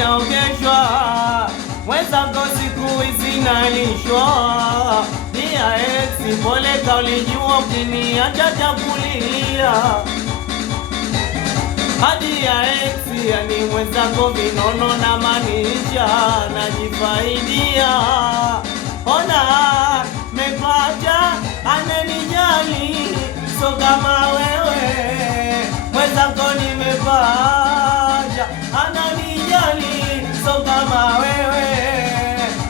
zinaogeshwa, mwenzako siku hizi nalishwa. Dia ex pole kaulijua, ukiniacha chakulia hadi ya ex, yani mwenzako vinono na manisha najifaidia. Ona mepata anenijali, so kama wewe mwenzako nimepata ananijali, so kama wewe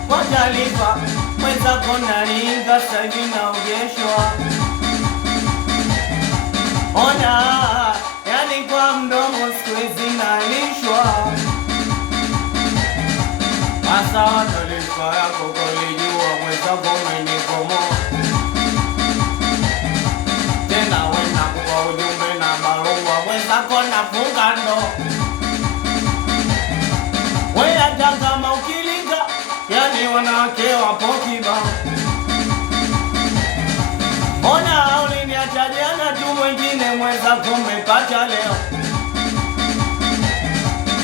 kwa taarifa mwenzako naringa sahivi naogeshwa. Ona yani kwa mdomo siku hizi nalishwa, hasa taarifa yako kulijua mwenzako umenikomoa. Tena wena kwa ujumbe na barua mwenzako nafunga ndo. We hata kama ukilinga, yani wanawake wapo kibao. Ona uliniacha jana tu, mwingine mwenzako umepata leo.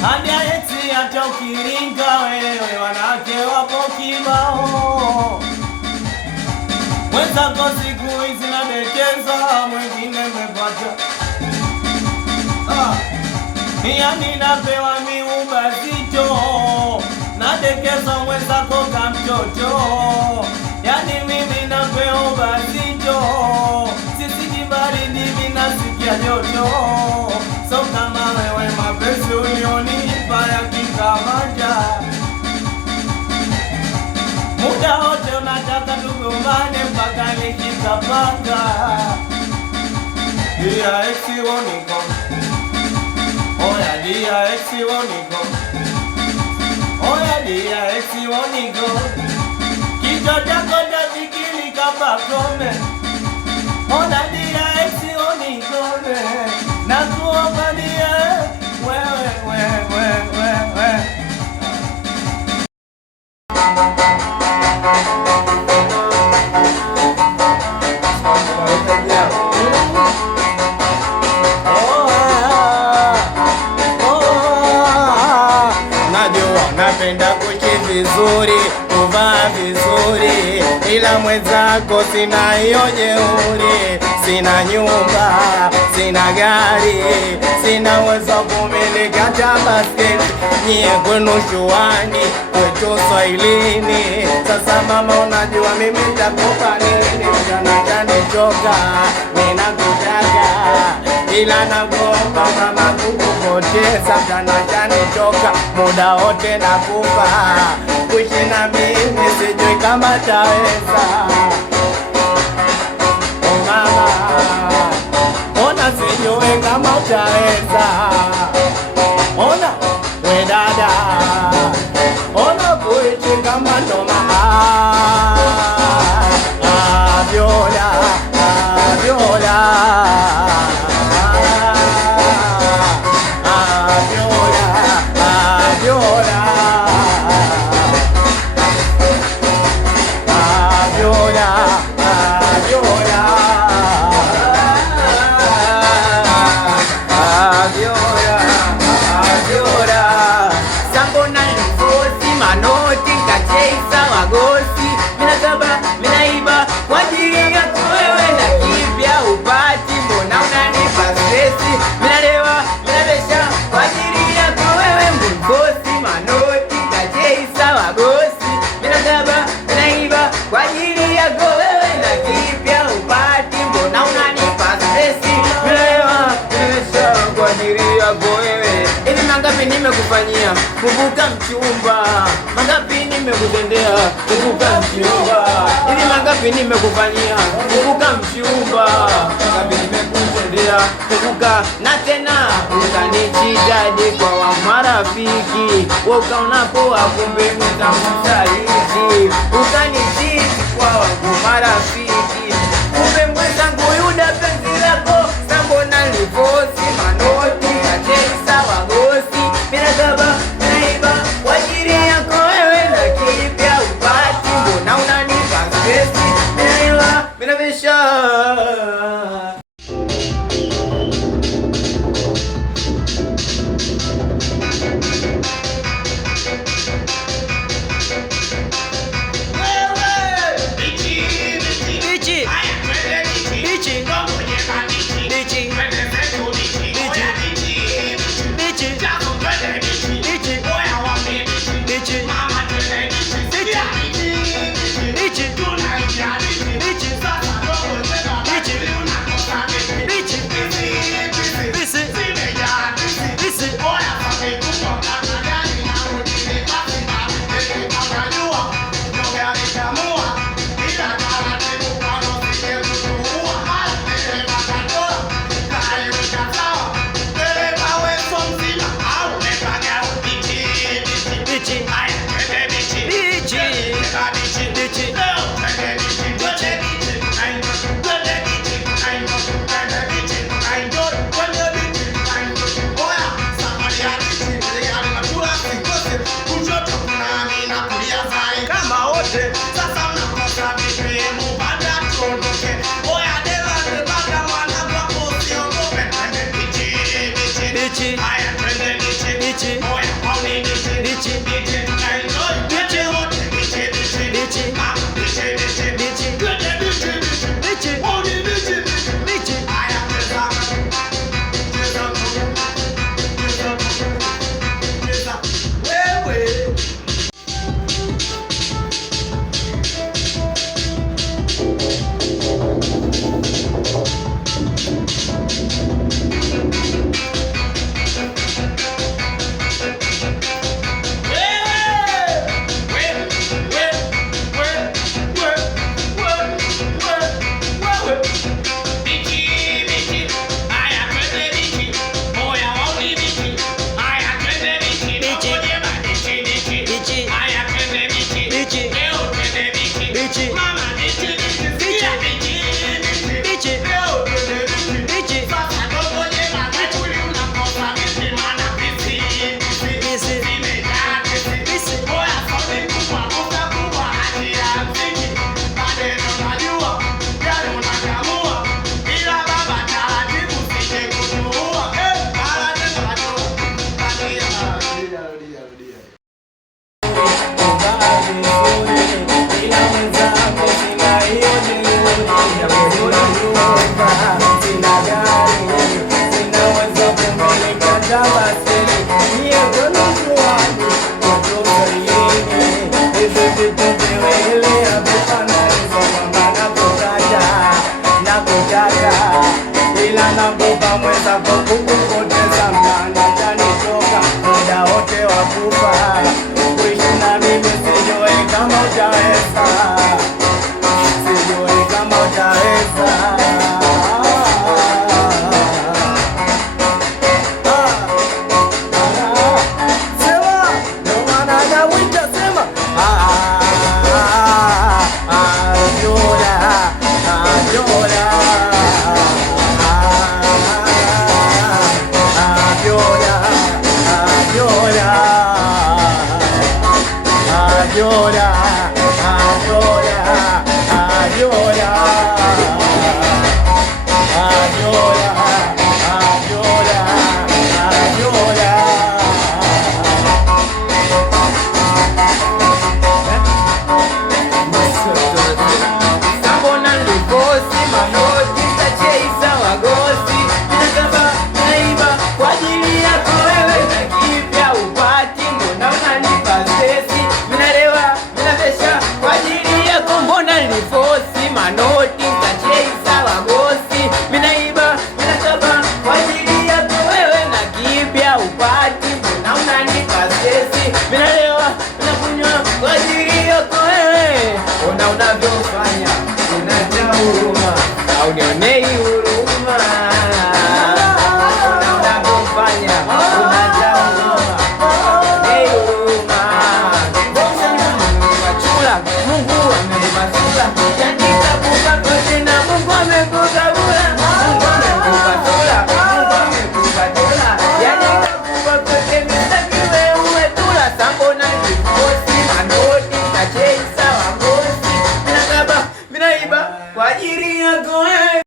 Hadi ya ex hata ukilinga wewe, wanawake wapo kibao. Mwenzako siku hizi nadekeza, mwingine umepata. Yani napewa miuba zito, nadekeza mwenzako kamtoto. Yani mimi napewa bazito, sisi kibaridi mimi nasikia joto. So kama wewe mapenzi ulionipa yakikamata, muda wote unataka tugombane mpaka nikikapanga. Dia ex woniko, oya dia ex woniko, oya dia ex woniko. Kichwa chako tafikiri kama kome, ona dia ex woniko. Nakuomba dia wewe. Napenda kuishi vizuri, kuvaa vizuri, ila mwenzako sina hiyo jeuri. Sina nyumba, sina gari, sina uwezo kumiliki hata basketi. Nyie kwenu shuani, kwetu Swahilini. Sasa mama, unajua mimi nitakupa nini? Mchana kanichoka, ninakutaka ila nakuomba kama kukupoteza. Mchana kanichoka, muda wote nakupa. Kuishi na mimi sijui kama taweza. Oh mama, ona sijui kama utaweza. Ona we dada, ona kuishi kama ndoma. Viola, Viola. Nimekufanyia kumbuka mchumba, mangapi nimekutendea kumbuka mchumba. Hivi mangapi nimekufanyia kumbuka mchumba, mangapi nimekutendea kumbuka. Na tena ukanichijadi kwa wa marafiki, ukaonapo kumbe mtamsaliti. Ukanichiji kwa wa marafiki, kumbe mwenzangu yuda penzi lako. Sambo nalivosi manoti kachesa wagosi. Mina gaba, naiba, wajiri yako wewe na kipya upati. Mbona unanipa stresi, mina ila, mina visha. naogopa mwenzako kukupoteza, mnana chanitoka muda wote wakufa, kuishi na mimi sijui kama utaweza, sijui kama utaweza. Unionei huruma, unavyofanya unajaa huruma, unionei huruma. Machula Mungu amepasula, jandika kupa kote na Mungu amekukabula, Mungu amekukatula, Mungu amekukatula, jandika kupa kote mitakiwe umetula. Sambo na vikosi manoti na cheisa wangosi, minakaba minaiba kwa ajili yako wewe.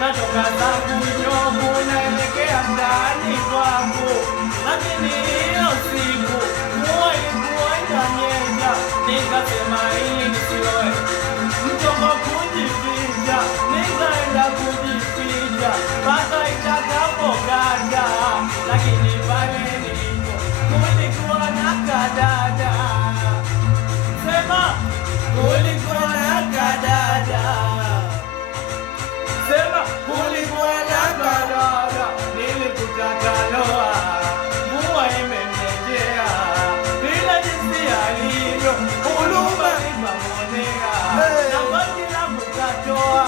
Natoka zangu Jomvu naelekea mtaani kwangu, lakini hiyo siku mvua ilikuwa inanyesha, nikasema hili nisiloe mchongo kujificha, nikaenda kujificha mpaka itakapokata, lakini pale nilipo kulikuwa na kadada. Sema kulikuwa na kadada, sema kulikuwa na kadada, nilikutaka loa, mvua imemnyeshea, bila jinsi alivyo huruma ikamwonea, na vazi langu katoa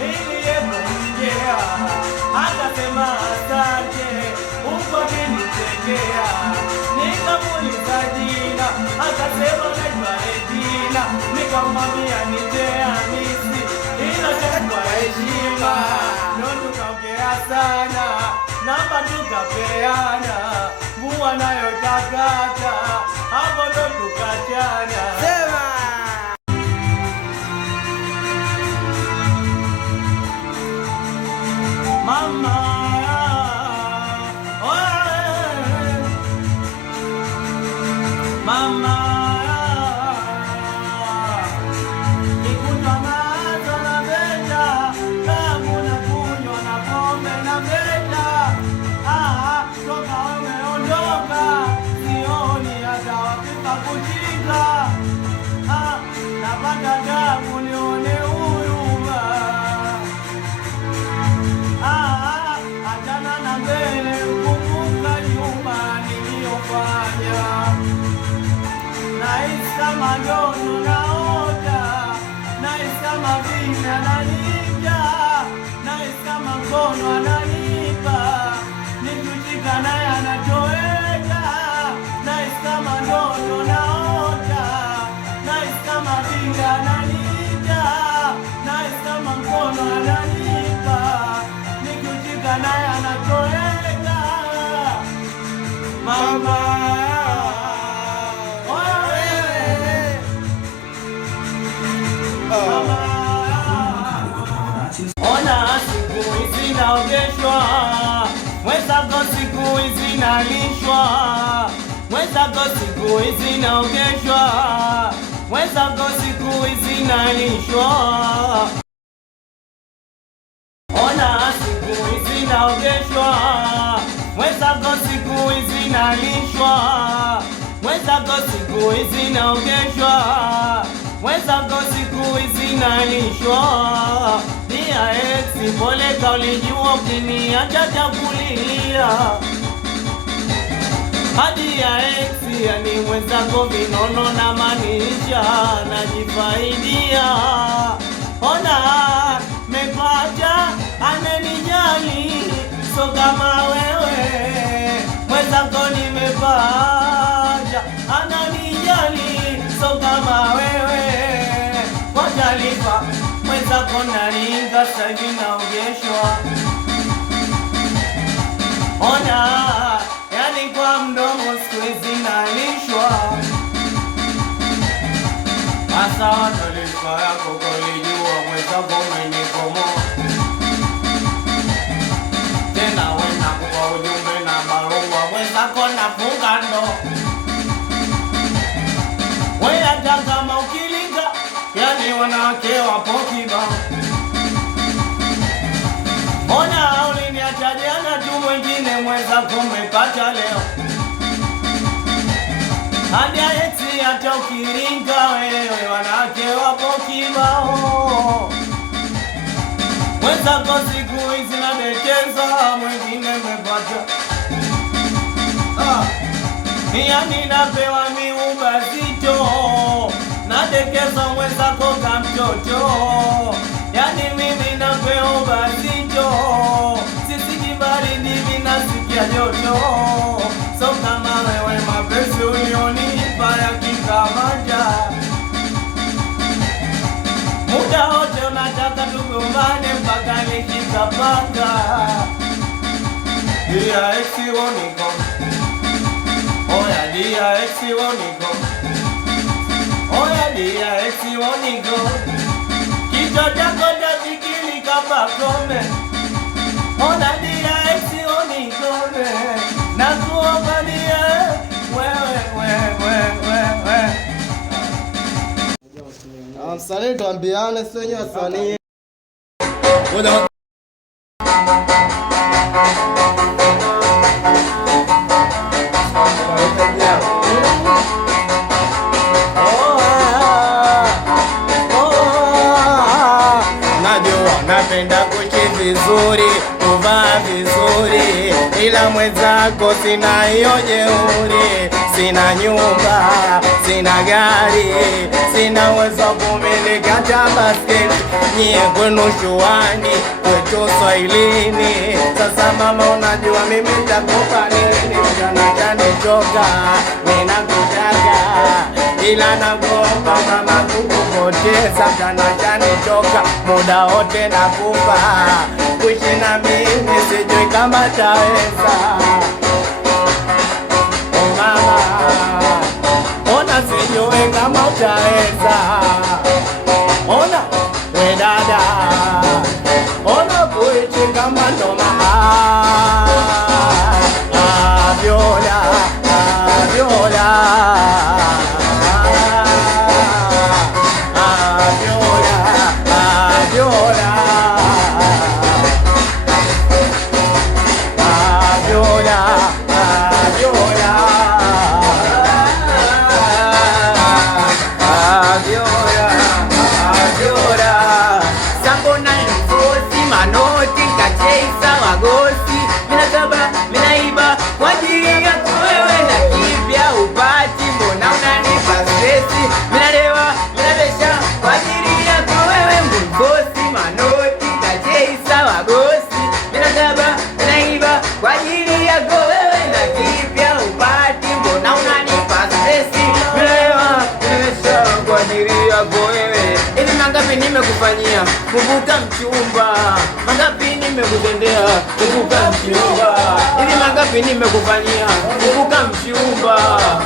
ili kumjea, akasema asante huku akinichekea, nikamuuliza jina, akasema naitwa Regina, nikamwambia niite Hamisi ila kwa heshima, ndo tukaongea sana, namba tukapeana, mvua nayo takata, hapo ndo tukachana. Sema mama, mama napata damu nione huruma, achana na mbele, kumbuka nyuma niliyofanya. Nahisi kama ndoto naota, nahisi kama vile ananija, nahisi kama mkono ananipa, nikishika naye anatoweka, nahisi kama ndoto naota, nahisi kama vile ananija, nahisi kama mkono ananipa, nikishika naye anatoweka. Mama mama mwenzako siku hizi nalishwa, mwenzako siku hizi naogeshwa, mwenzako siku hizi nalishwa. Ona siku hizi naogeshwa, mwenzako siku hizi nalishwa, mwenzako siku hizi naogeshwa, mwenzako siku hizi nalishwa. Dia ex pole kaulijua ukiniacha chakulia, hadi ya ex yani mwenzako vinono na manisha najifaidia. Ona mepata amenijali, so kama wewe mwenzako nimepata ananijali, so kama wewe kwa taarifa mwenzako naringa saivi naogeshwa. Ona yani kwa mdomo siku hizi nalishwa, asa taarifa yako kulijua mwenzako umenikomoa. Tena wena kwa ujumbe na barua mwenzako nafunga ndo. We hata kama ukilinga yani wanawake wapo kibao. Ona uliniacha jana tu, mwingine mwenzako umepata leo. Hadi ya eti hata ukilinga wewe wanawake wapo kibao. Mwenzako siku hizi nadekeza, mwingine umepata. Yani napewa miuba zito, nadekeza mwenzako kama mtoto. Yani mimi napewa bazito, sisi kibaridi mimi nasikia joto. So kama wewe mapenzi ulionipa yakikamata, muda wote unataka tugombane mpaka nikikapanga. Dia ex woniko, oya dia ex woniko, oya dia ex woniko. Kichwa chako tafikiri kama kome, ona dia ex woniko. Nakuomba dia wewe. Msanii tuambiane, sio wenyewe wasanii. Najua napenda kuishi vizuri, kuvaa vizuri, ila mwenzako sina hiyo jeuri. Sina nyumba, sina gari, sina uwezo kumiliki hata basketi. Nyie kwenu shuani, kwetu Swahilini. Sasa mama, unajua mimi nitakupa nini? Mchana kanichoka, mimi nakutaka, ila nakuomba mama kukupoteza. Mchana kanichoka, muda wote nakupa, kuishi na mimi sijui kama taweza. Mama, ona sijui kama utaweza. Ona we dada, ona kuishi kama ndoma. Viola, Viola, Viola, Viola, nimekufanyia, kumbuka mchumba. Mangapi nimekutendea, kumbuka mchumba. Hivi mangapi nimekufanyia, kumbuka mchumba.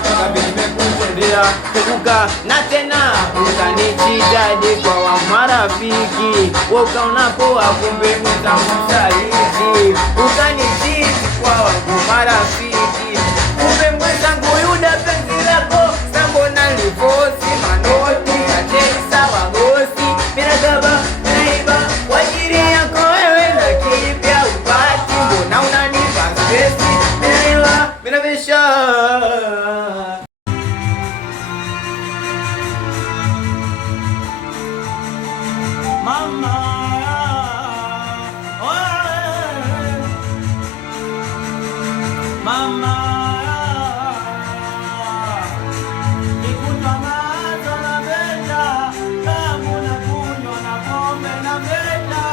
Mangapi nimekutendea, kumbuka. Na tena ukanichitaje kwa wa marafiki, ukaona poa kumbe mtamsaliti. Ukanichitaje chizi kwa wangu marafiki. Kumbe mwenzangu Yuda penzi lako sambona livosi manoti na chesa wagosi. Mina gaba naiba kwa ajili yako wewe na kipya upati. Mbona unanipa stresi? Mina nila mina visha mama. Mama, nikunywa mazo na beta, damu na kunywa na pombe na beta.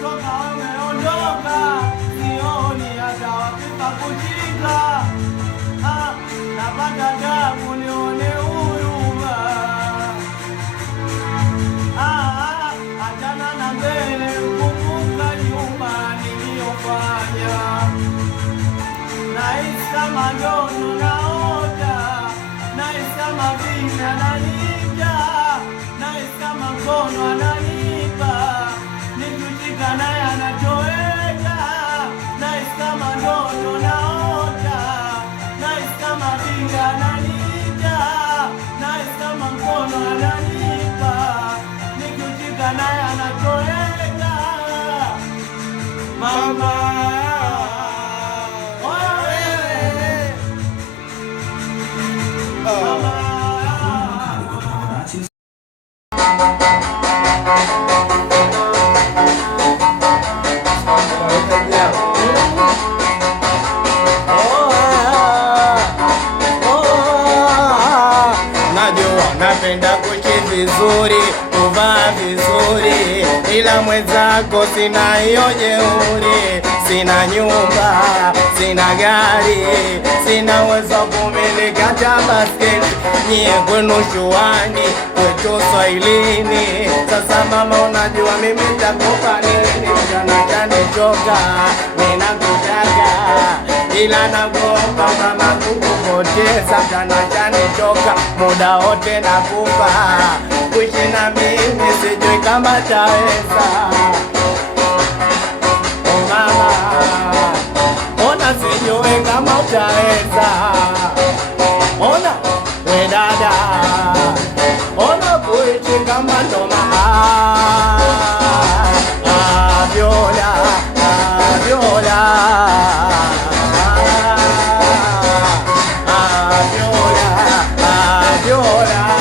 Toka umeondoka, sioni hata wapi pa kushika. Napata damu nione huruma. Achana na mbele, kumbuka nyuma niliyofanya. Nahisi kama ndoto naota, nahisi kama vina nanija, nahisi kama mkono ananipa, nikishika naye anatoweka. Nahisi kama ndoto naota, nahisi kama vina nanija, nahisi kama mkono ananipa, nikishika naye anatoweka. Mama, najua napenda kuishi vizuri, kuvaa vizuri, ila mwenzako sina hiyo jeuri. Sina nyumba, sina gari, sina uwezo kumiliki hata basketi. Nyie kwenu shuani, kwetu Swahilini. Sasa mama, unajua mimi nitakupa nini? Mchana kanichoka, ninakutaka ila nagopa mama kukupoteza. Mchana kanichoka, muda wote nakupa. Kuishi na mimi sijui kama taweza. Mama, ona sijui kama utaweza. Ona we dada, ona kuishi kama ndoma. Viola, Viola, Viola, Viola,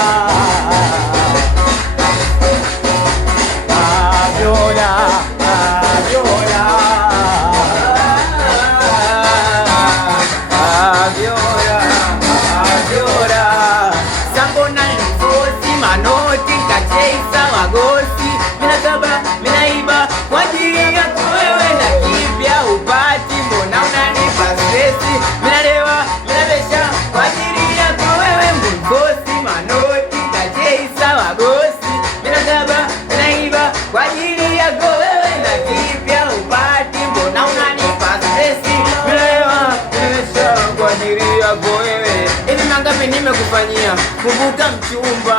nimekufanyia kumbuka mchumba,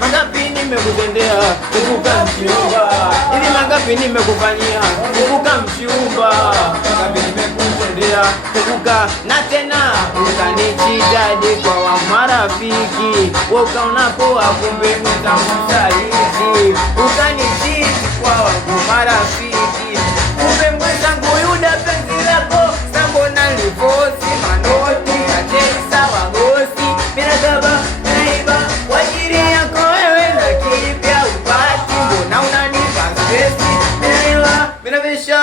mangapi nimekutendea kumbuka mchumba. Hivi mangapi nimekufanyia kumbuka mchumba, mangapi nimekutendea kumbuka. Na tena ukanichitaje kwa wa marafiki, ukaona poa kumbe mtamsaliti. Ukanichiti kwa wangu marafiki, kumbe mwenzangu Yuda penzi lako sambona livosi manoti na chesa wagosi. Mina gaba naiba kwa ajili yako wewe na kipya upati. Mbona unanipa stresi? Mina nila mina visha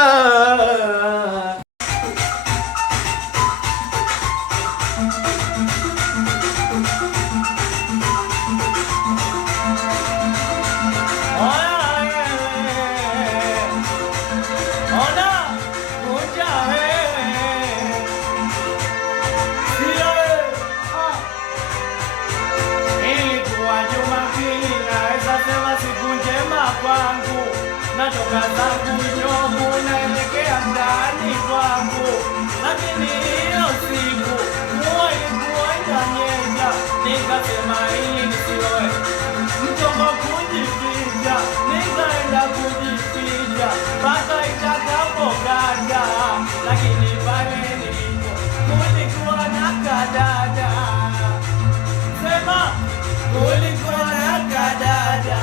natoka zangu Njovu naelekea ndani kwangu, lakini hiyo siku mvua ilikuwa inanyesha. Nikasema hili nisiloe, mchongo kujificha. Nikaenda kujificha mpaka itakapokata. pale nilipo kulikuwa na kadada. Sema kulikuwa na kadada.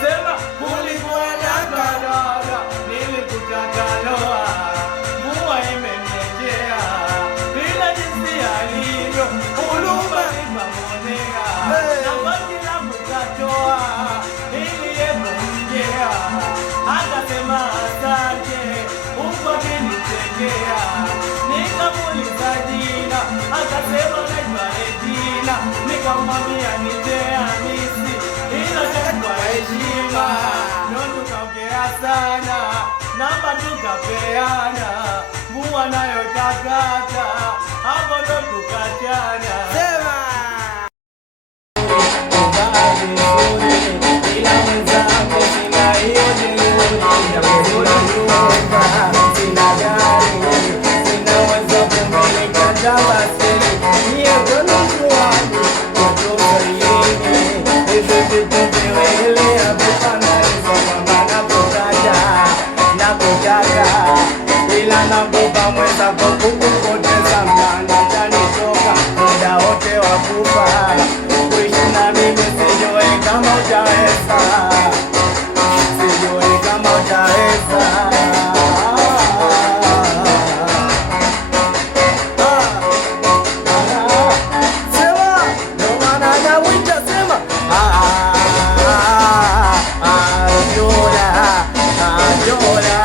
Sema kulikuwa na kadada. Nilikutaka loa, mvua imenyeshea, bila jinsi alivyo huruma imamwonea, na basi la mkatoa ili yemongea, akasema asante huko akinichekea. Nikamuuliza jina, akasema naitwa Regina. Nikamwambia niite Hamisi, ila kwa heshima. Ndo tukaongea sana, namba tukapeana, mvua nayo takata, hapo ndo tukachana. Sema ila mwenzangu sina hiyo sina gari, sina uwezo kumiliki hata baiskeli. Niye konujuani watosaini hizi vitu viwili havifananizo, kwamba nakutaka ila nakupa mwenzako kukupoteza, mganda chanitoka muda wote wakufa kuishi na mimi. Sijui kama utaweza, sijui kama utaweza. Sema ndo maana nawita, sema Jola, Jola.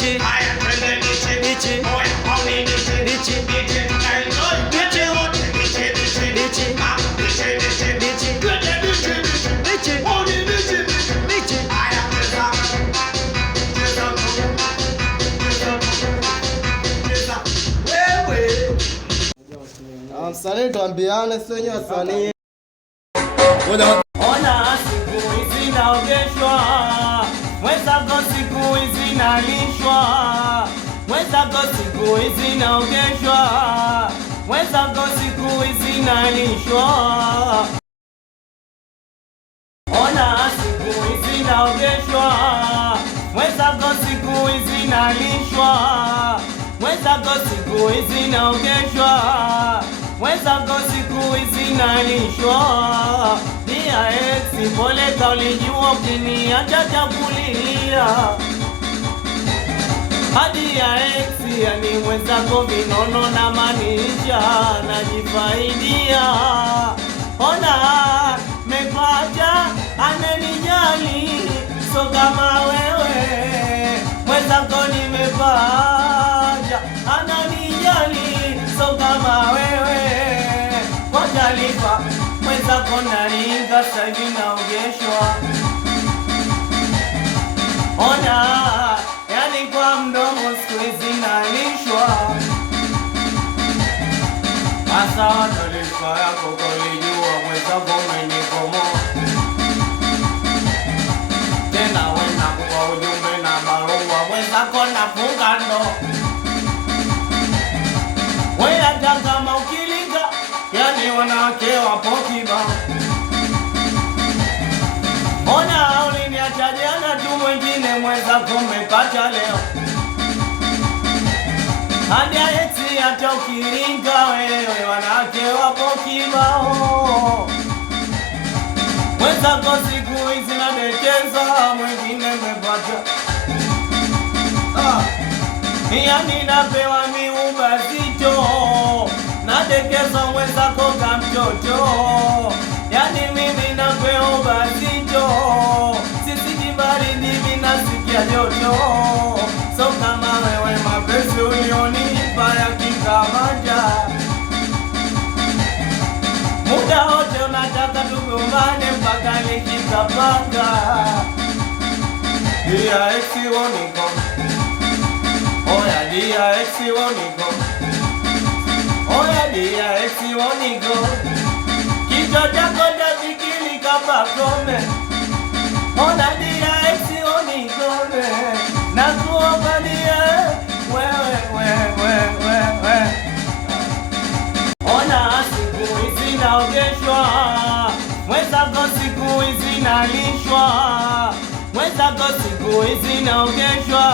bichi, bichi, bichi, Msanii tuambiane, sio nyewe wasanii. Ona siku hizi naogeshwa, mwenzako siku hizi nalishwa, mwenzako siku hizi naogeshwa, mwenzako siku hizi nalishwa. Ona siku hizi naogeshwa, mwenzako siku hizi nalishwa, mwenzako siku hizi naogeshwa, mwenzako siku hizi nalishwa. Dia ex pole kaulijua ukiniacha chakulia. Hadi ya ex yani mwenzako vinono na manisha najifaidia. Ona mepata anenijali so kama wewe, mwenzako nimepata ananijali so kama wewe. Kwa taarifa mwenzako naringa saivi naogeshwa. Ona yani kwa mdomo siku hizi nalishwa. Asa taarifa yako kolijua mwenzako umenikomoa. Tena wena kwa ujumbe na barua mwenzako nafunga ndoa. We hata kama ukilinga yani wanawake wapo kibao. Ona uliniacha jana tu, mwingine mwenzako umepata leo. Hadi ya eti hata ukilinga wewe wanawake wapo kibao. Mwenzako siku hizi nadekeza, mwingine umepata. Yani napewa miuba zito, nadekeza mwenzako kama mtoto. Yani mimi napewa bazito, sisi kibaridi mimi nasikia joto. So kama wewe mapenzi ulionipa yakikamata, muda wote unataka tugombane mpaka nikikapanga. Dia ex woniko, oya dia ex woniko, oya dia ex woniko. Kichwa chako tafikiri kama kome. Ona dia ex woniko, na kuomba dia wewe. Ona siku hizi naogeshwa, mwenzako siku hizi nalishwa, mwenzako siku hizi naogeshwa,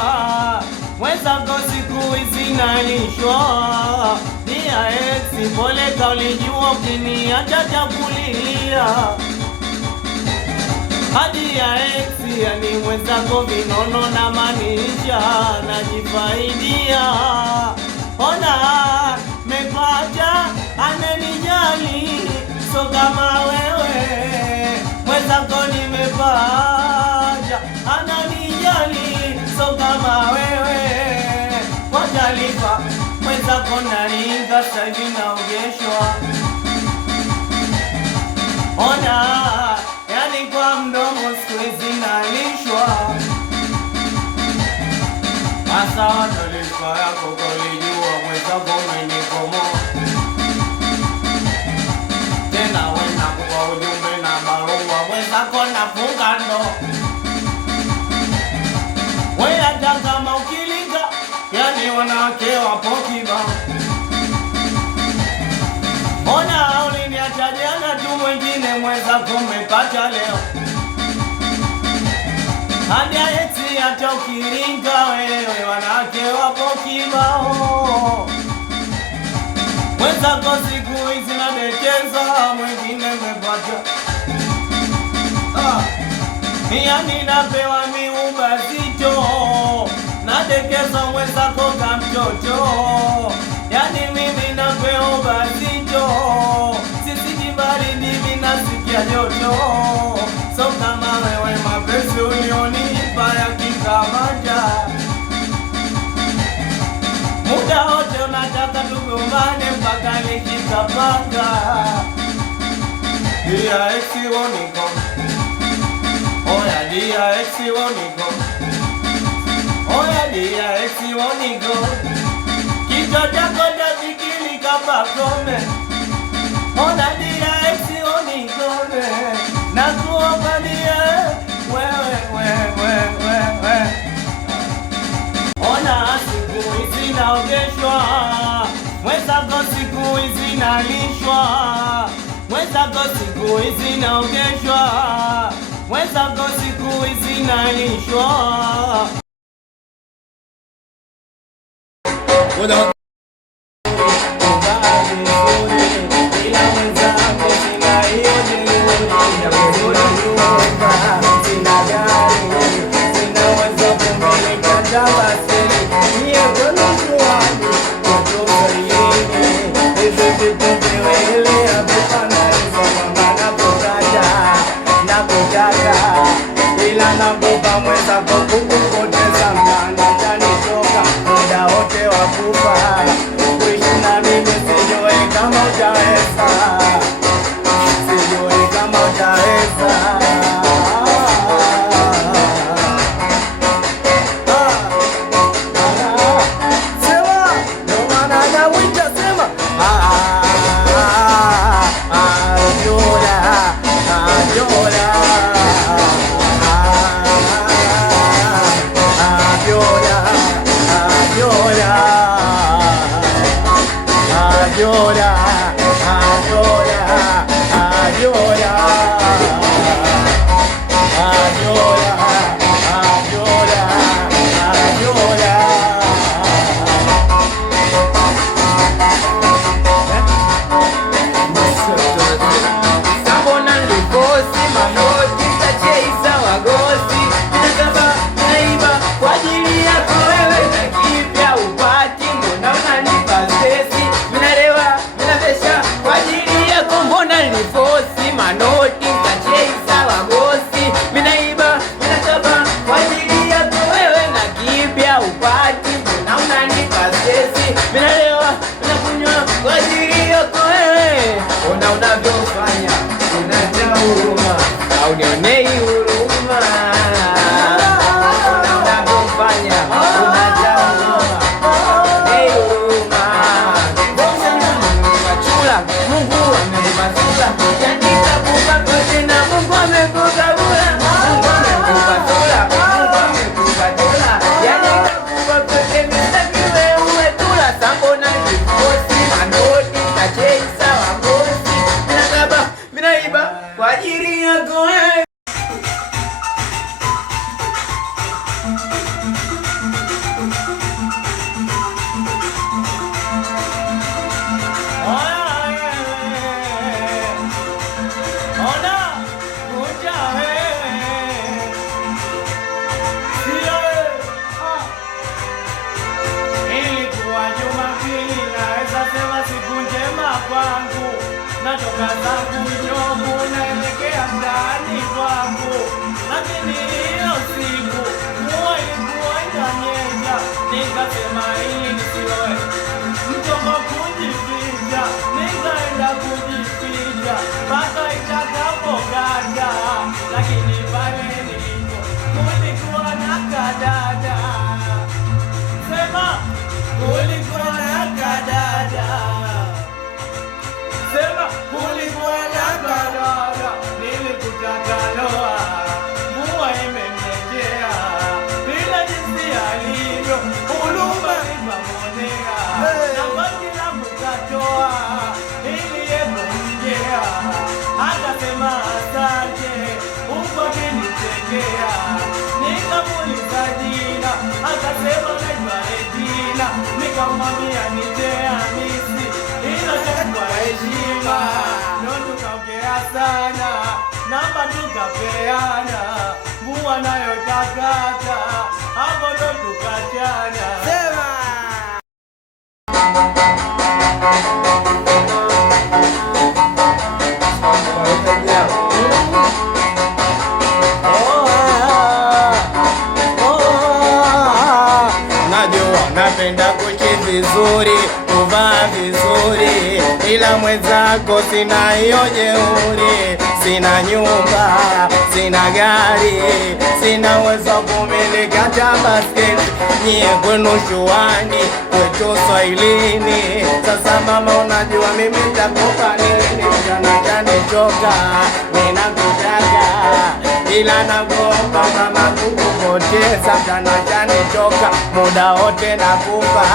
mwenzako siku hizi nalishwa. Dia ex pole kaulijua ukiniacha chakulia. Hadi ya ex yani mwenzako vinono na manisha najifaidia. Ona mepata anenijali so kama wewe, mwenzako nimepata ananijali so kama wewe. Kwa taarifa mwenzako naringa saivi naogeshwa. Ona yani kwa mdomo siku hizi nalishwa. Asa taarifa yako kolijua mwenzako umenikomoa. Tena wena kwa ujumbe na barua mwenzako nafunga ndoa. We hata kama ukilinga yani wanawake wapo kibao. Ona uliniacha jana tu, mwingine mwenzako umepata leo. Hadi ya eti hata ukilinga wewe wanawake wapo kibao. Mwenzako siku hizi nadekeza, mwingine umepata. Yani napewa miuba zito, nadekeza mwenzako kama mtoto. Yani mimi napewa bazito, sisi kibaridi mimi nasikia joto. So kama wewe mapenzi ulionipa yakikamata, tupambane mpaka nikikapanga. Dia ex woniko, oya dia ex woniko, oya dia ex woniko. Kichwa chako ndafikiri kama kome, ona dia ex woniko. Nakuomba dia wewe. Ona siku hizi naogeshwa, mwenzako siku hizi nalishwa, mwenzako siku hizi naogeshwa, mwenzako siku hizi nalishwa. Unionei huruma, unavyofanya unajaa huruma, unionei huruma. Machula, Mungu amepasula, katika kupa tena Mungu amekukabula, Mungu amekupasula, Mungu amekukatula, yani kakupa kote mitakiwe umetula. Sambona jifosi, manoti, kacheisa, wagosi, minakaba, minaiba, kwa ajili yako wewe. Kwangu natoka zangu nyovu naelekea ndani kwangu, lakini hiyo siku mvua ilikuwa inanyesha, nikasema hili nisiloe mchongo kujificha, nikaenda kujificha mpaka itakapokata, lakini pale nilipo kulikuwa na kadada. Sema kulikuwa na kadada. Sema kulikuwa na kadada, nilikutaka loa, mvua imemnyeshea, bila jinsi alivyo, huruma ikamwonea, na vazi langu katoa, ili yemongea, akasema asante, huko akinichekea, nikamuuliza jina, akasema naitwa Edina, nikamwambia nije Hamisi, kwa heshima ndo tukaongea sana, namba tukapeana, mvua nayo kakata, hapo ndo tukachana. Sema najua napenda kuishi vizuri. kuvaa vizuri, ila mwenzako sina hiyo jeuri. Sina nyumba, sina gari, sina uwezo kumiliki hata basketi. Nyie kwenu shuani, kwetu Swahilini. Sasa mama, unajua mimi nitakupa nini? Mchana chanichoka, ninakutaka ila nagopa mama kukupoteza. Mchana chanichoka, muda wote nakupa.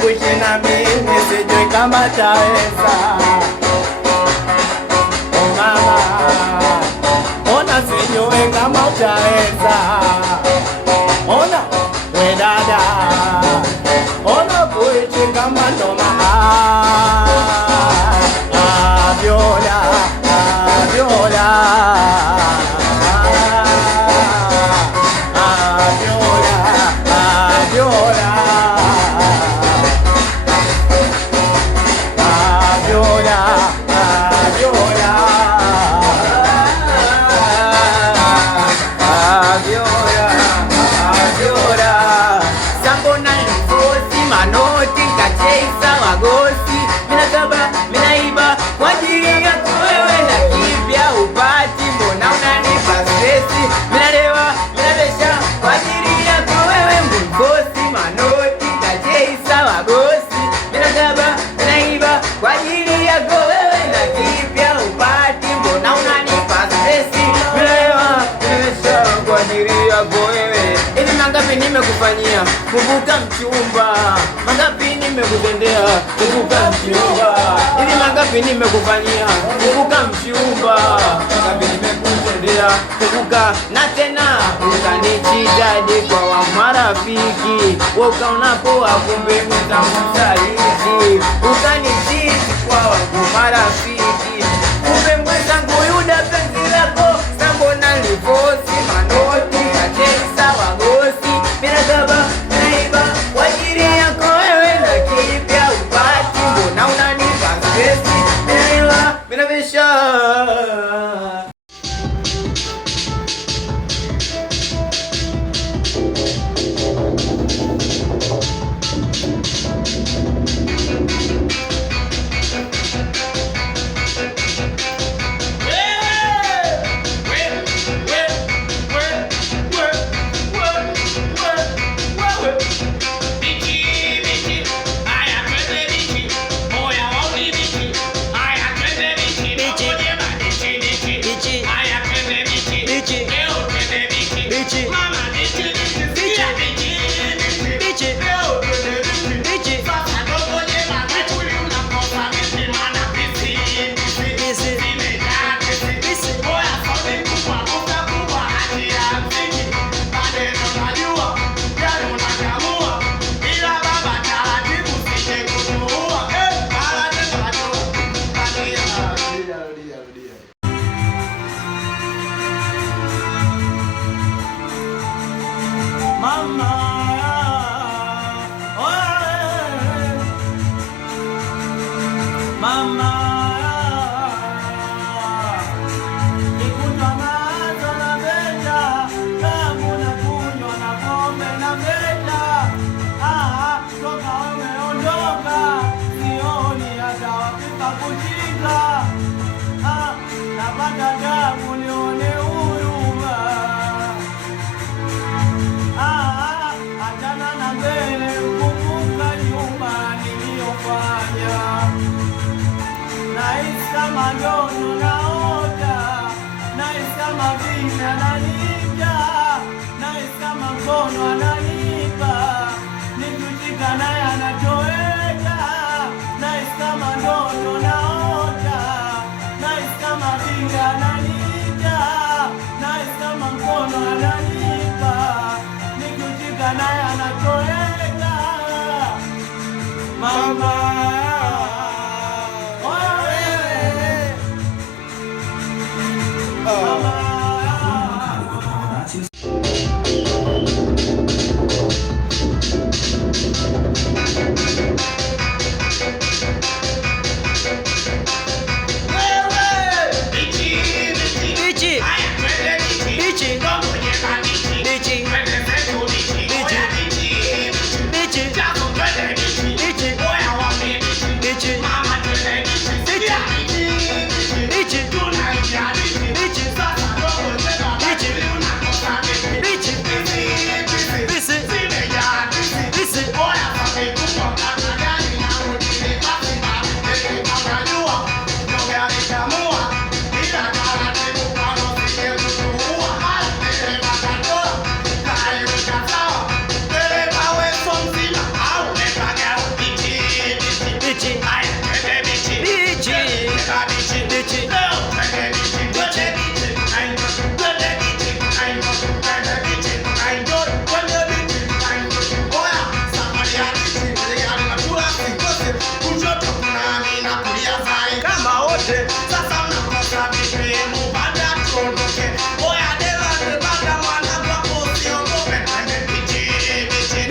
Kuishi na mimi sijui kama taweza. Oh mama, ona sijui kama utaweza. Ona we dada, ona kuishi kama ndoma. Viola, Viola, nimekufanyia kumbuka mchumba, mangapi nimekutendea kumbuka mchumba. Ili mangapi nimekufanyia kumbuka mchumba, mangapi nimekutendea kumbuka. Na tena ukanichitaje kwa wa marafiki, ukaonapo kumbe mtamsaliti. Ukanichiti kwa wa marafiki, kumbe mwenzangu yuda penzi lako. Sambo nalivosi manoti kachesa wagosi. Mina gaba, naiba, wajiri yako wewe na kipya upati. Mbona unanipa stresi, mina ila, mina visha.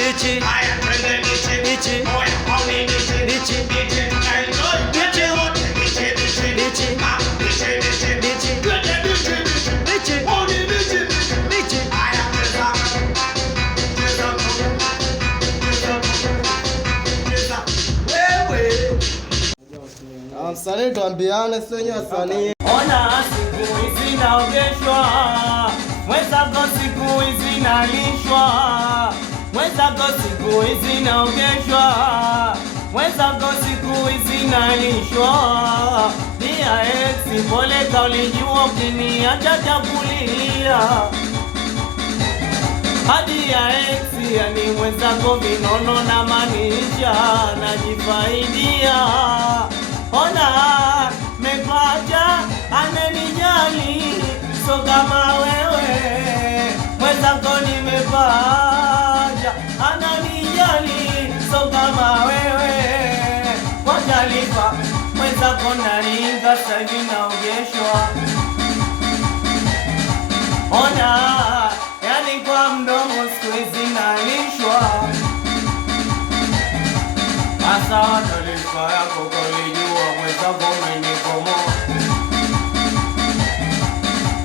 bichi, bichi, bichi, Msanii tuambiane, sio wenyewe wasanii. Ona siku hizi naogeshwa, mwenzako siku hizi nalishwa, mwenzako siku hizi naogeshwa, mwenzako siku hizi nalishwa. Dia ex pole kaulijua ukiniacha chakulia hadi ya ex, yani mwenzako vinono na manisha najifaidia. Ona mepata amenijali, so kama wewe mwenzako nimepata ananijali, so kama wewe kwa taarifa mwenzako naringa sahivi naogeshwa. Ona yani kwa mdomo siku hizi nalishwa, asa taarifa yako kolijua mwenzako umenikomoa.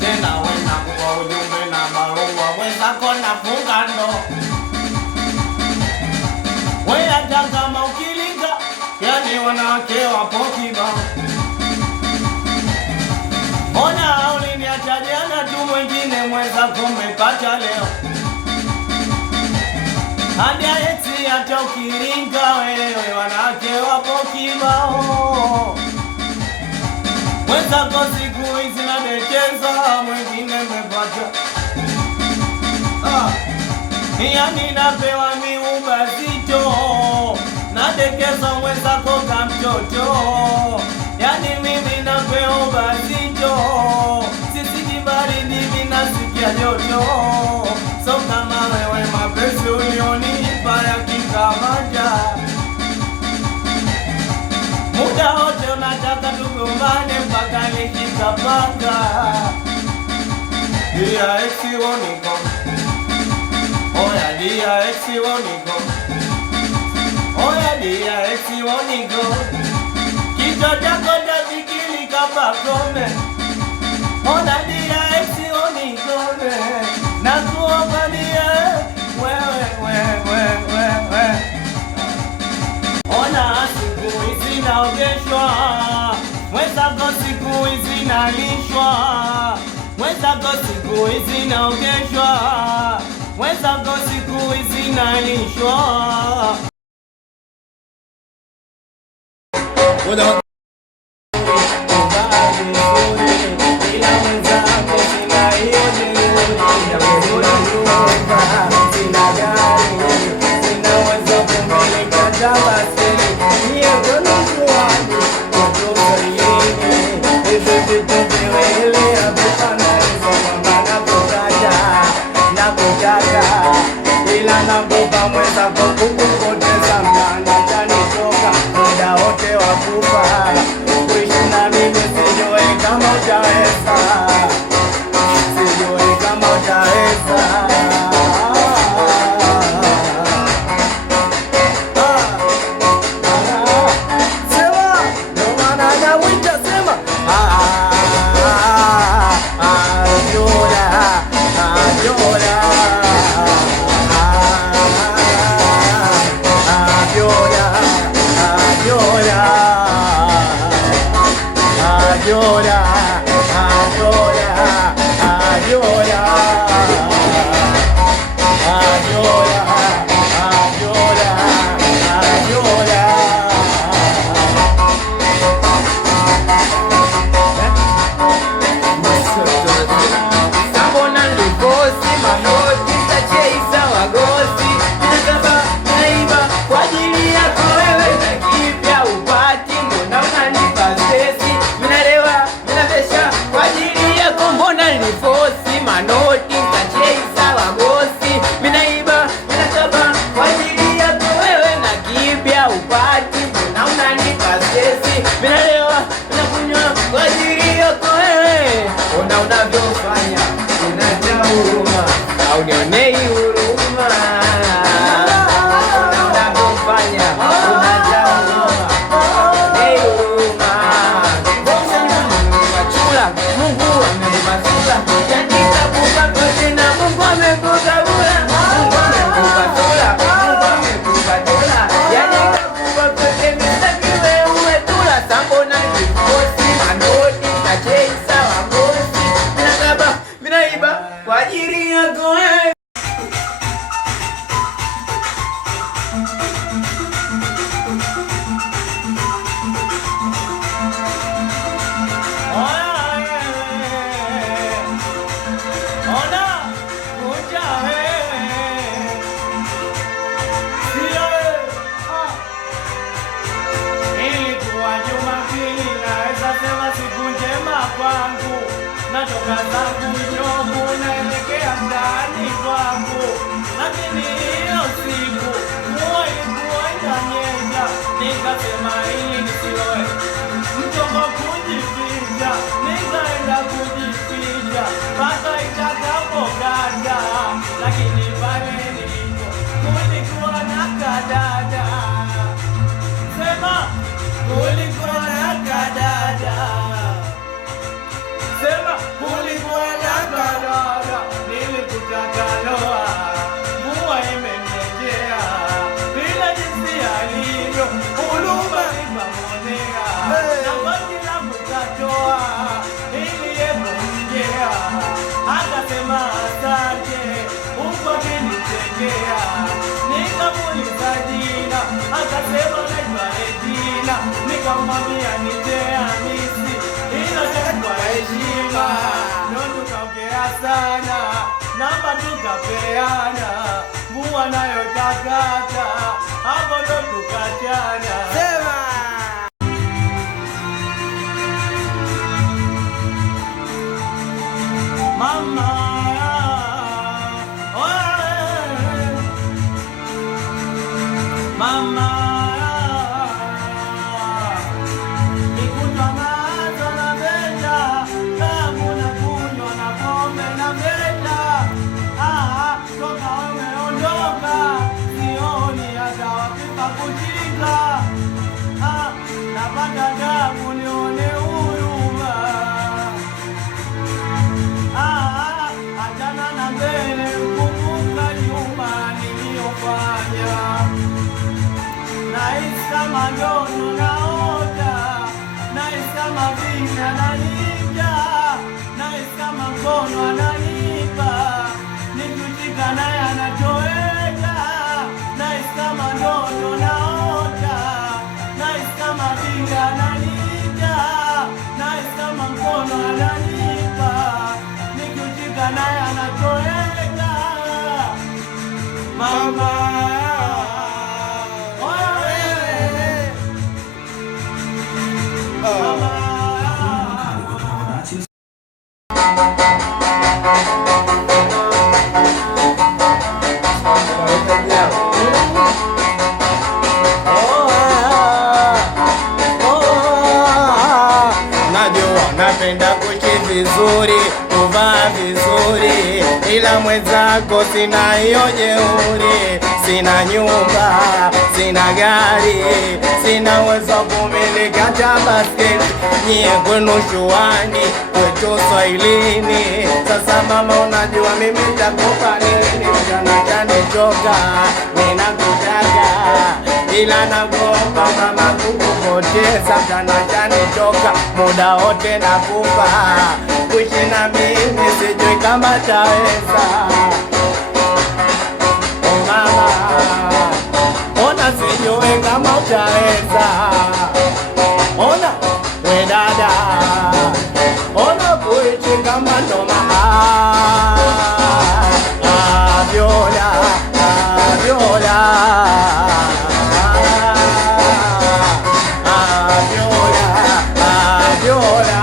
Tena wena kwa ujumbe na barua mwenzako nafunga ndo. We hata kama ukilinga, yani wanawake wapo kibao. Ona uliniacha jana tu, mwingine mwenzako umepata leo. Hadi ya eti hata ukilinga wewe, wanawake wapo kibao. Mwenzako siku hizi nadekeza, mwingine umepata. Yani napewa miuba zito, nadekeza mwenzako kama mtoto. Yani mimi napewa bazito, sisi kibaridi mimi nasikia joto. So kama wewe mapenzi ulionipa yakikamata, muda wote unataka tugombane mpaka nikikapanga. Dia ex woniko, oya dia ex woniko, oya dia ex woniko. Kichwa chako tafikiri kama kome, ona dia ex woniko. Nakuomba dia wewe. Ona siku hizi naogeshwa, mwenzako siku hizi nalishwa, mwenzako siku hizi naogeshwa, mwenzako siku hizi nalishwa. natoka zangu Jomvu naelekea mtaani kwangu, lakini hiyo siku mvua ilikuwa inanyesha, nikasema hili nisiloe mchongo kujificha, nikaenda kujificha mpaka itakapokata, lakini pale nilipo kulikuwa na kadada. Sema kulikuwa na kadada, sema kulikuwa na kadada, nilikutaka loa, mvua imemnyeshea, bila jinsi alivyo huruma ikamwonea, na vazi langu katoa ili yemongea, akasema asante huko kinichekea, nikamuuliza jina, akasema naitwa Regina, nikamwambia niite Hamisi, ilo kwa heshima, ndo tukaongea sana, namba tukapeana, mvua nayo takata, hapo ndo tukachana. Mama, mama, nikunywa mazo na beta, damu na kunywa na pombe na beta. Toka umeondoka, sioni hata wapi pa kushika. Napata damu nione huruma. Achana na mbele, kumbuka nyuma niliyofanya. Nahisi kama ndoto naota, nahisi kama vina nalija, nahisi kama mkono ananipa, nikishika naye anatoweka. Nahisi kama ndoto naota, nahisi kama vina nalija, nahisi kama mkono ananipa, nikishika naye anatoweka. Mama, najua napenda kuishi vizuri, kuvaa vizuri, ila mwenzako sina hiyo jeuri. Sina nyumba, sina gari, sina uwezo kumiliki hata basketi. Nyie kwenu shuani, kwetu Swahilini. Sasa mama, unajua mimi nitakupa nini? Mchana kanichoka, ninakutaka, ila nakuomba mama kukupoteza. Mchana kanichoka, muda wote nakupa, kuishi na mimi sijui kama taweza. Mama, ona sijui kama utaweza. Ona we dada, ona kuishi kama ndoma. Viola, Viola, Viola,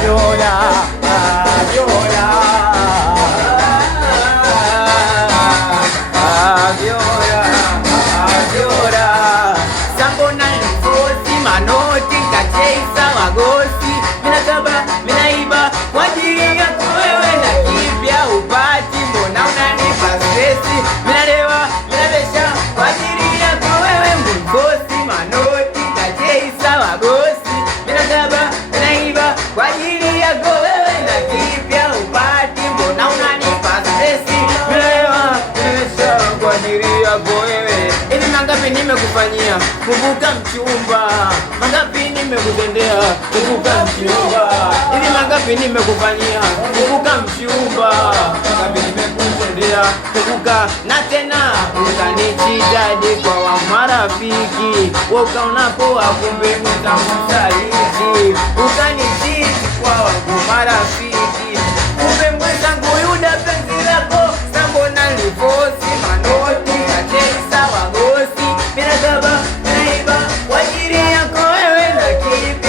Viola, Viola, Viola, Viola. Sambona nifosi manoti kacheisa wagosi, minakaba minaiba kwa ajili yako wewe, na kipya upati, mbona unanipa stresi? Minalewa minabesha kwa ajili yako wewe, mgosi manoti kacheisa wagosi, minakaba minaiba kwa ajili yako wewe, na kipya upati, mbona unanipa stresi? Minalewa minabesha kwa ajili yako wewe. Hivi mangapi nimekufanyia? Kumbuka mchumba, mangapi nimekutendea? Kumbuka mchumba. Hivi mangapi nimekufanyia? Kumbuka mchumba, mangapi nimekutendea? Kumbuka. Na tena ukanichitaje kwa wa marafiki, ukaona poa kumbe mtamsaliti. Ukanichiti kwa wa marafiki, kumbe mwenzangu yuda penzi lako. Sambona nilifosi manoti kacheisa wagosi, minakaba minaiba kwa ajili yako wewe, na kipi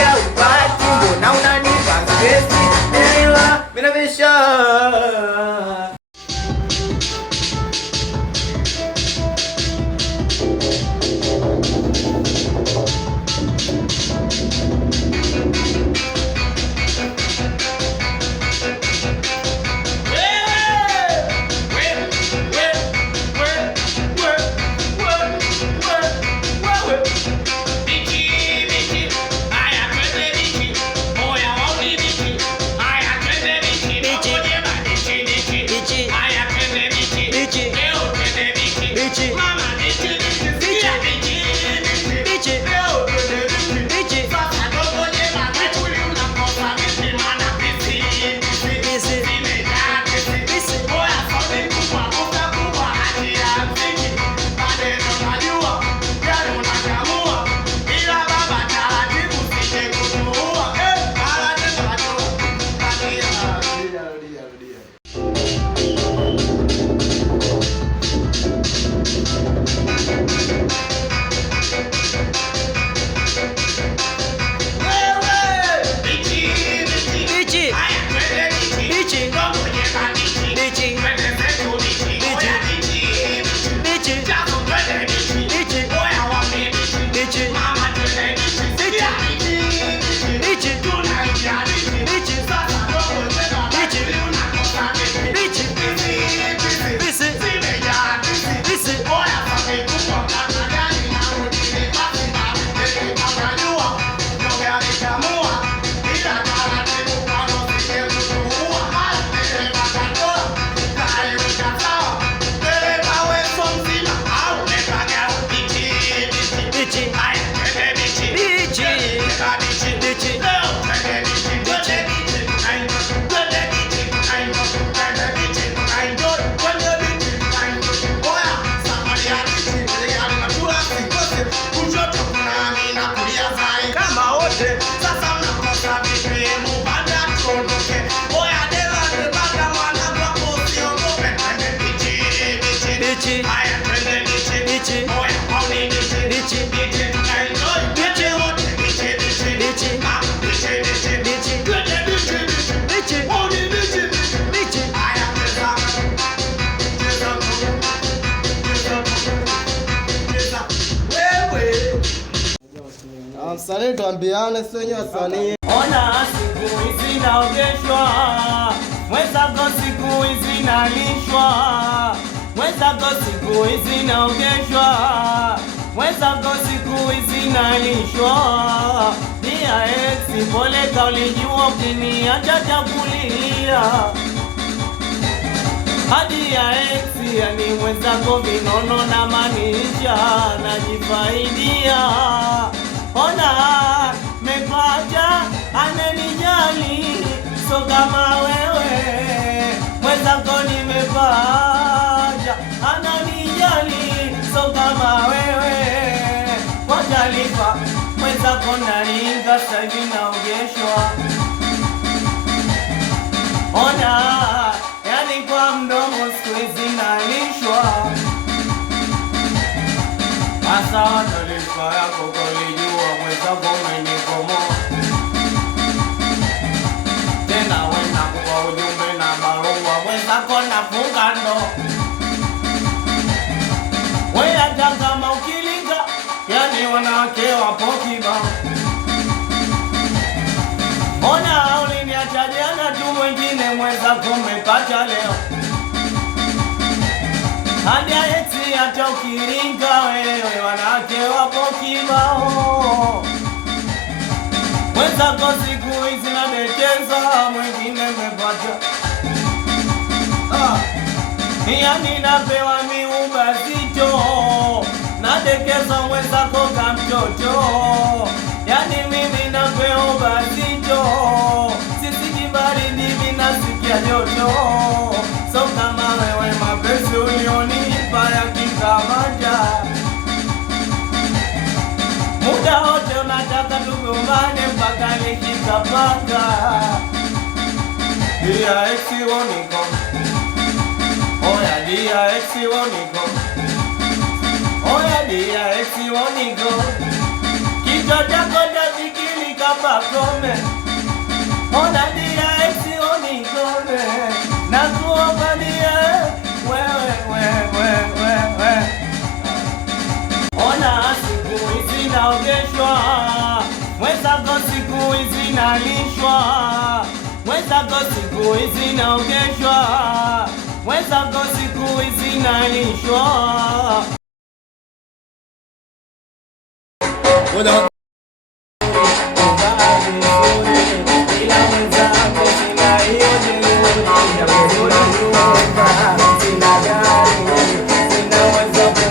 Msanii tuambiane, sio wenyewe wasanii. Ona siku hizi naogeshwa, mwenzako siku hizi nalishwa, mwenzako siku hizi naogeshwa, mwenzako siku hizi nalishwa. Dia ex pole kaulijua ukiniacha chakulia. Hadi ya ex yani mwenzako vinono na manisha najifaidia. Ona mepata anenijali, so kama wewe mwenzako nimepata ananijali, so kama wewe kwa taarifa mwenzako naringa sasa hivi naogeshwa. Ona yani kwa mdomo siku hizi nalishwa. Asa nalifa yako kolijua mwenzako umenikomoa. Tena wena kwa ujumbe na barua mwenzako nafunga ndo. We hata kama ukilinga yani wanawake wapo kibao. Ona uliniacha jana tu mwingine mwenzako umepata leo. Hadi ya eti hata ukiringa wewe wanawake wapo kibao. Mwenzako siku hizi nadekeza mwingine umepata. Yani napewa miuba zito, nadekeza mwenzako kama mtoto. Yani mimi napewa bazito, sisi kibaridi mimi nasikia joto. So kama wewe mapenzi ulionipa yakikamata, muda wote unataka tugombane mpaka nikikapanga. Dia ex woniko, oya dia ex woniko, oya dia ex woniko. Kichwa chako ndazikili kama kome. Ona dia ex woniko, nakuomba dia wewe. Ona siku hizi naogeshwa, mwenzako siku hizi nalishwa, mwenzako siku hizi naogeshwa, mwenzako siku hizi nalishwa. Sina gari, sina uwezo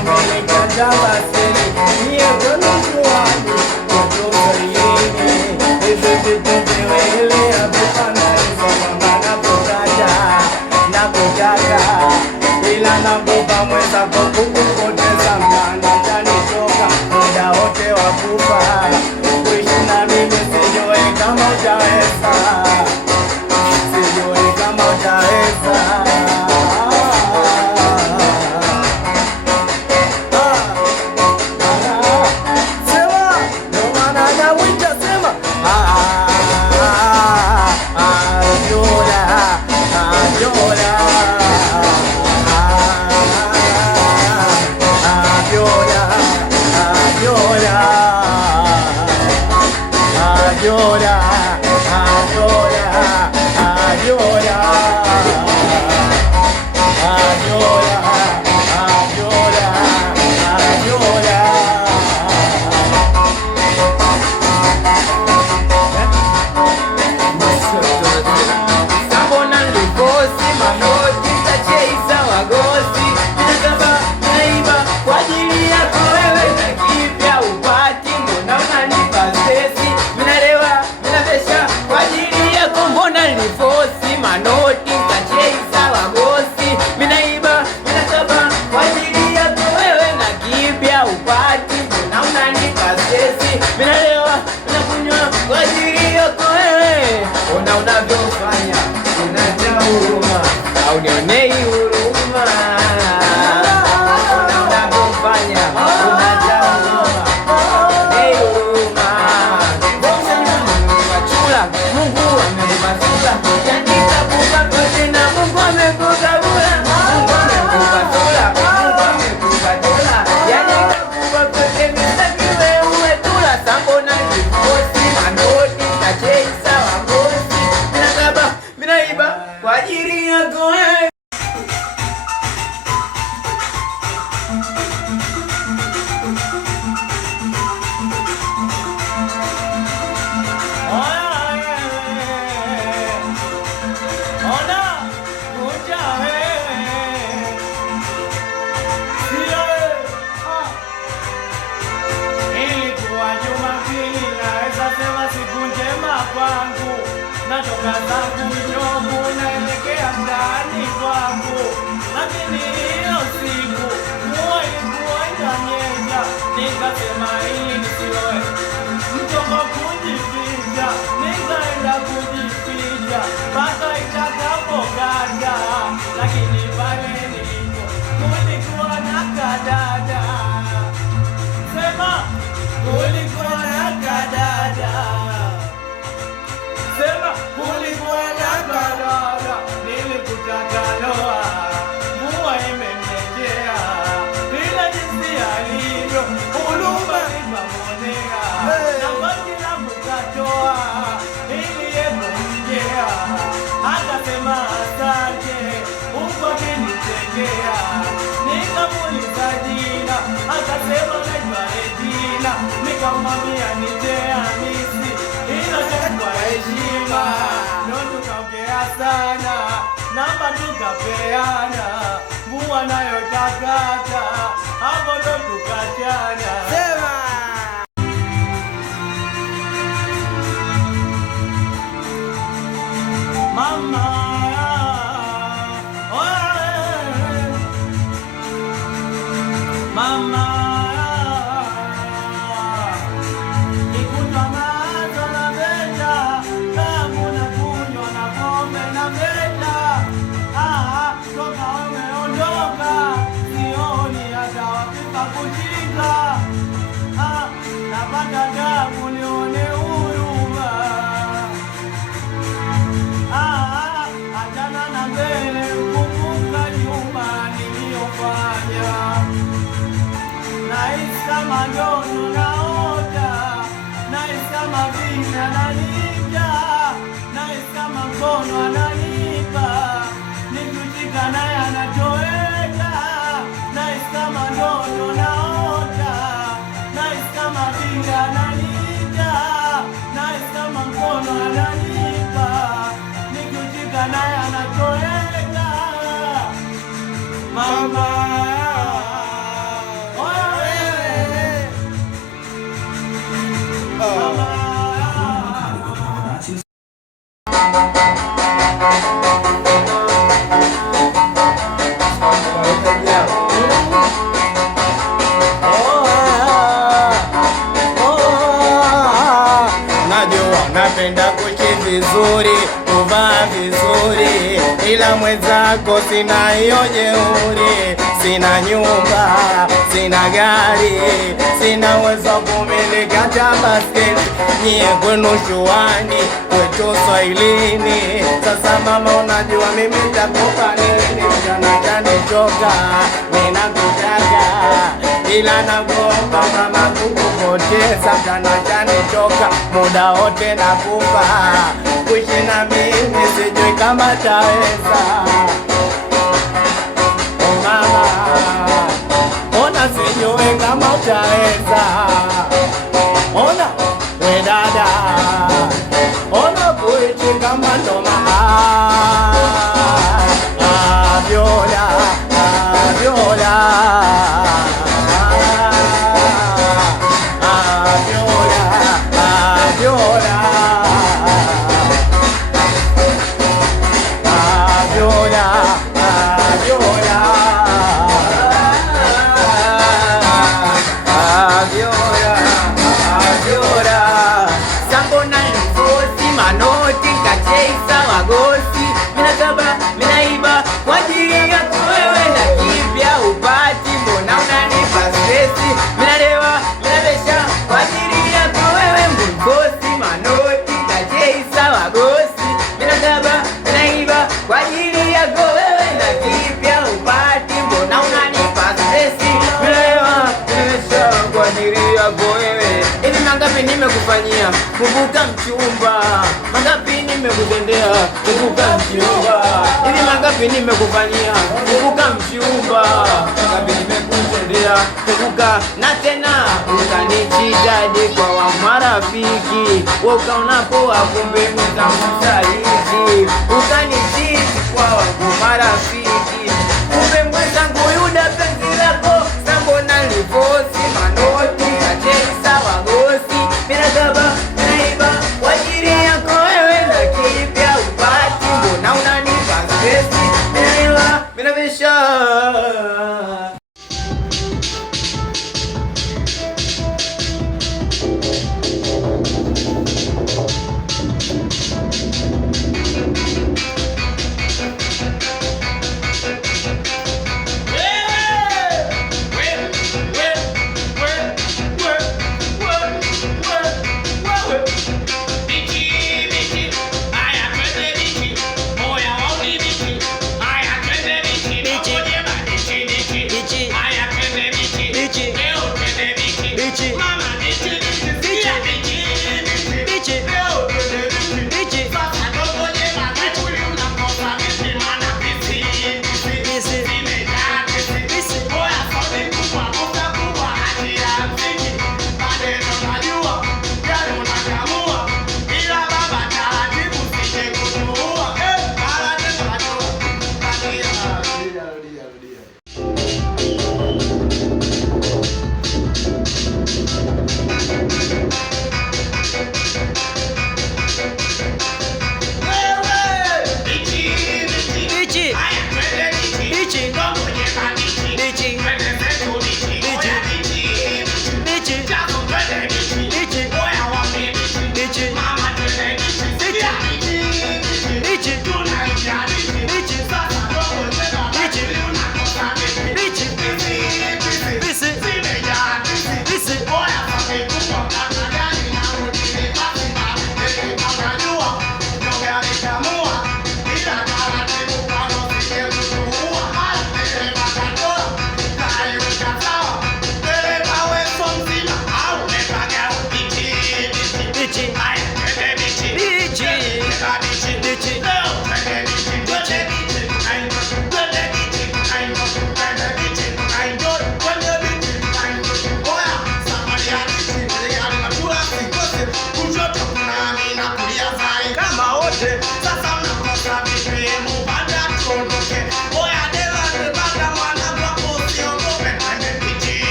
najuta, ila nakupa mwenzako kukupoteza mwana chanitoka muda wote wakufa kuishi na mimi sijui kama utaweza, sijui kama utaweza. Unionei huruma, unavyofanya unajaa huruma, unionei huruma. Machula, Mungu amepasula, yakitakupa kote na Mungu amekukabula, Mungu amekupasula, Mungu amekukatula, yakitakupa kote mitakiwe umetula. Sambo na jikosi, manoti na cheisa wagosi, minakaba, minaiba kwa ajili yako. Natoka zangu nyomu naelekea ndani kwangu, lakini hiyo siku mvua ilikuwa inanyesha, nikasema hii nisiloe mchongo kujificha, nikaenda kujificha mpaka itakapokata, lakini pale nilipo kulikuwa na kadada. Sema kulikuwa na kadada. Sema kulikuwa na kadada, nilikutaka loa, mvua imemnyeshea, bila jinsi alivyo, huruma ikamwonea, na basi langu katoa, iliyemwongea, akasema asante, huko akinitegea, nikamuuliza jina, akasema naitwa Regina, nikamwambia Hamisi, kwa heshima ndo tukaongea sana, namba tukapeana, mvua nayo kakata, hapo ndo tukachana. Sema mama, mama napata damu nione huruma, achana na mbele, kumbuka nyuma niliyofanya. Nahisi kama ndoto naota, nahisi kama vile ananiita, nahisi kama mkono ananipa, nikishika naye anatoweka, nahisi kama ndoto naota, nahisi kama vile ananiita, nahisi kama mkono ananipa, nikishika naye anatoweka. Mama Mama vizuri, kuvaa vizuri, ila mwenzako sina hiyo jeuri. Sina nyumba, sina gari, sina uwezo kumiliki hata basketi. Nyie kwenu shuani, kwetu Swahilini. Sasa mama, unajua mimi nitakupa nini? Mchana kanichoka, ninakutaka, ila nakuomba mama, kukupoteza. Mchana kanichoka, muda wote nakupa, kuishi na mimi sijui kama taweza. Mama, ona sijui kama utaweza. Ona we dada, ona kuishi kama ndoma. Viola, Viola, Viola, Viola, nimekufanyia kumbuka mchumba, mangapi nimekutendea kumbuka mchumba. Ili mangapi nimekufanyia kumbuka mchumba, mangapi nimekutendea kumbuka. Na tena ukanichitaje kwa wa marafiki, ukaonapo kumbe mtamsaliti. Ukanichiti kwa wangu marafiki, kumbe mwenzangu yuda penzi lako. Sambo na livosi manoti kachesa wagosi. Mina gaba, naiba, wajiri yako wewe na kipya upati. Mbona unanipa stresi, minaiwa, minabisha.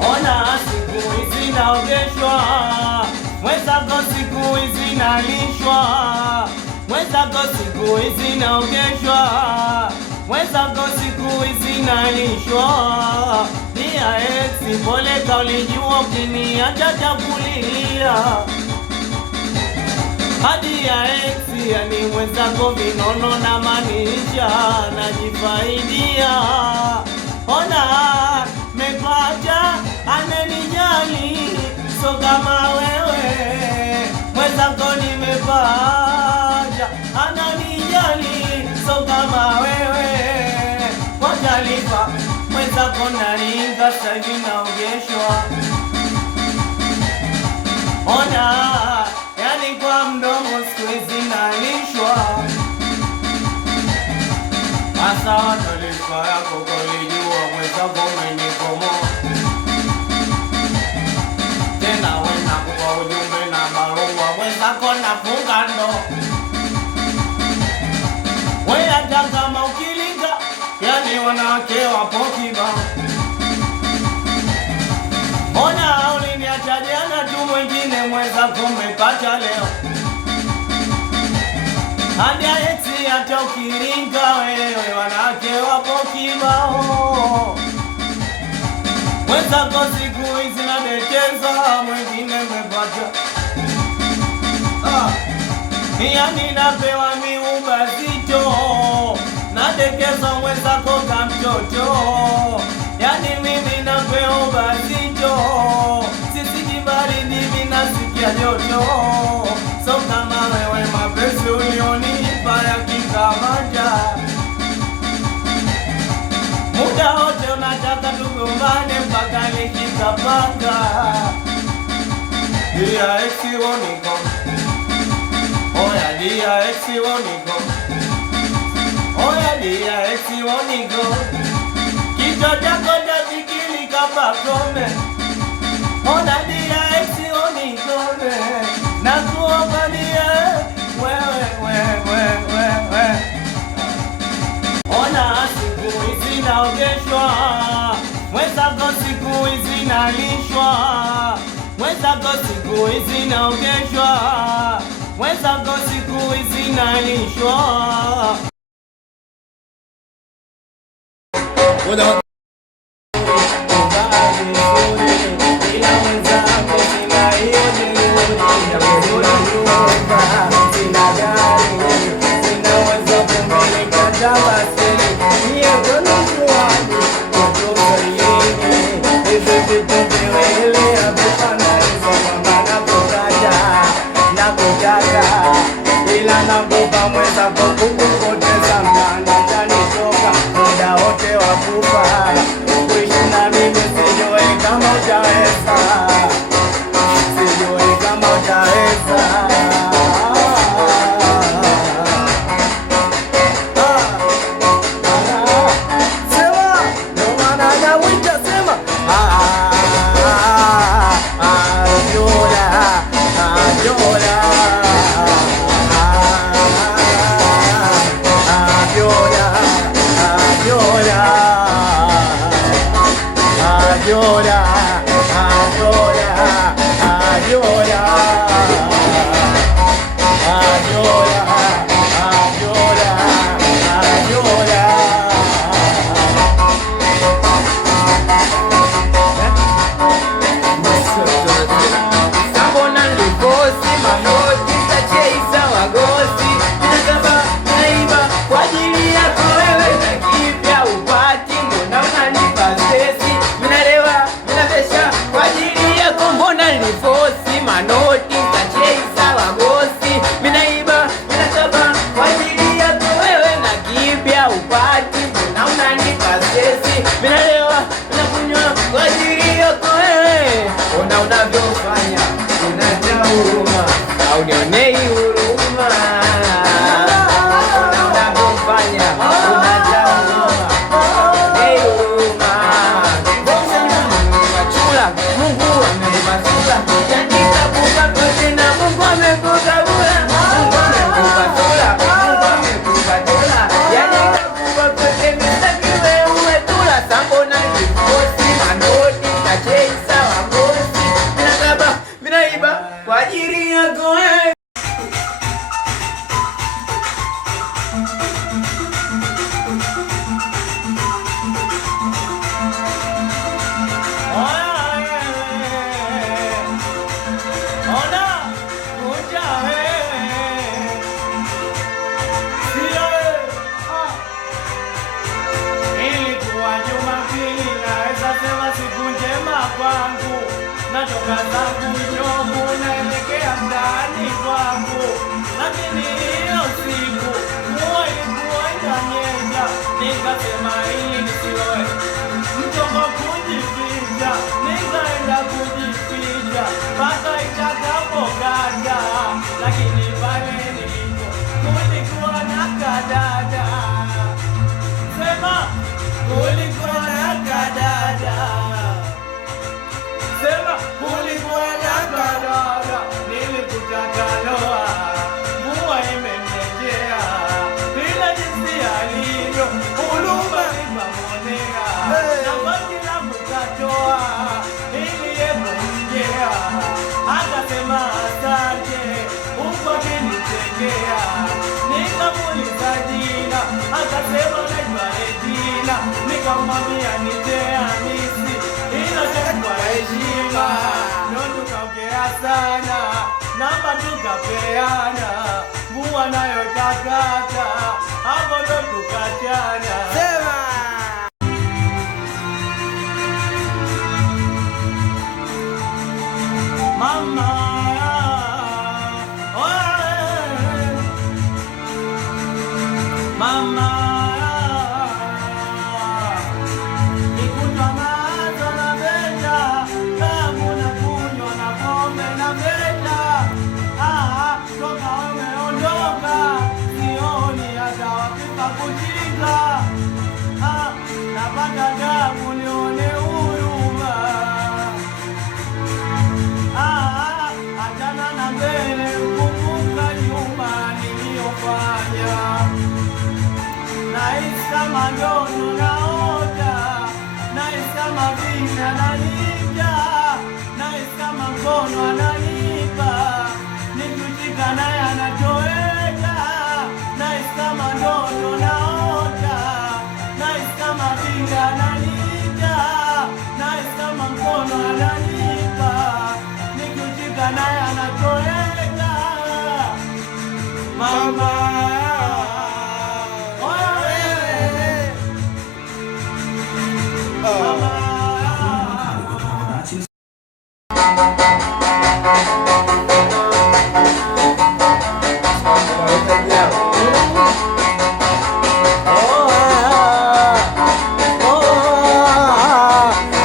Ona siku hizi na mwenzako siku hizi naogeshwa, mwenzako siku hizi nalishwa. Dia ex pole kaulijua ukiniacha chakulia. Hadi ya ex yani mwenzako vinono na manisha najifaidia. Ona mepata anenijali so kama wewe, mwenzako nimepata ananijali so kama wewe. Kwa taarifa mwenzako naringa saivi naogeshwa. Ona yani kwa mdomo siku hizi nalishwa. Asa taarifa yako kolijua mwenzako umenikomoa. Tena wena kwa ujumbe na barua mwenzako nafunga ndoa. We hata kama ukilinga yani wanawake wapo kibao. Ona uliniacha jana tu mwingine mwenzako umepata leo. Hadi ya ex hata ukilinga wewe wanawake wapo kibao. Mwenzako siku hizi nadekeza mwingine umepata. Yani napewa miuba zito, nadekeza mwenzako kama mtoto. Yani mimi napewa bazito, sisi kibaridi mimi nasikia joto. So kama wewe mapenzi ulionipa yakikamata, muda wote unataka tugombane mpaka nikikapanga. Dia ex woniko, oya dia ex woniko, oya dia ex woniko. Kichwa chako tafikiri kama kome. Ona dia ex woniko, nakuomba dia wewe. Ona siku hizi naogeshwa, mwenzako siku hizi nalishwa. Mwenzako siku hizi naogeshwa, mwenzako siku hizi nalishwa. natoka zangu Jomvu naelekea mtaani kwangu, lakini hiyo siku mvua ilikuwa inanyesha, nikasema hii nisiloe mchongo kujificha, nikaenda kujificha mpaka itakapokata, lakini pale nilipo kulikuwa na kadada. Sema kulikuwa na kadada, sema kulikuwa na kadada, nilikutaka loa, mvua imemnyeshea, bila jinsi alivyo huruma nimamwonea, na basi la mkatoa ili yemongea, akasema asante huku akinichekea, nikamuuliza jina, akasema naitwa Regina, nikamwambia niite Hamisi ila kwa heshima, ndo tukaongea sana, namba tukapeana, mvua nayo takata, hapo ndo tukachana. Mama, mama, nikunywa mazo na beta, damu na kunywa na pombe na beta. Toka umeondoka, sioni hata wapi pa kushika. Napata damu nione huruma. Achana na mbele, kumbuka nyuma niliyofanya. Nahisi kama ndoto naota, nahisi kama vile ananiita, nahisi kama mkono ananipa, nikishika naye anatoweka. Nahisi kama ndoto naota, nahisi kama vile ananiita, nahisi kama mkono ananipa, nikishika naye anatoweka. Mama,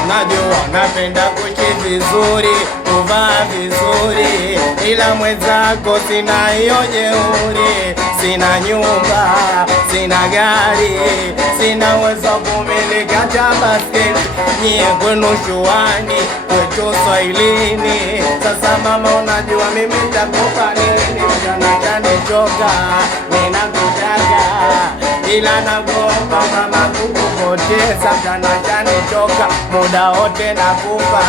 najua napenda kuishi vizuri, kuvaa vizuri, ila mwenzako sina hiyo jeuri. Sina nyumba, sina gari, sina uwezo kumiliki hata basketi. Nyie kwenu shuani, kwetu Swahilini. Sasa mama, unajua mimi nitakupa nini? Mchana chanichoka, ninakutaka ila nakuomba mama, kukupoteza. Mchana chanichoka, muda wote nakupa,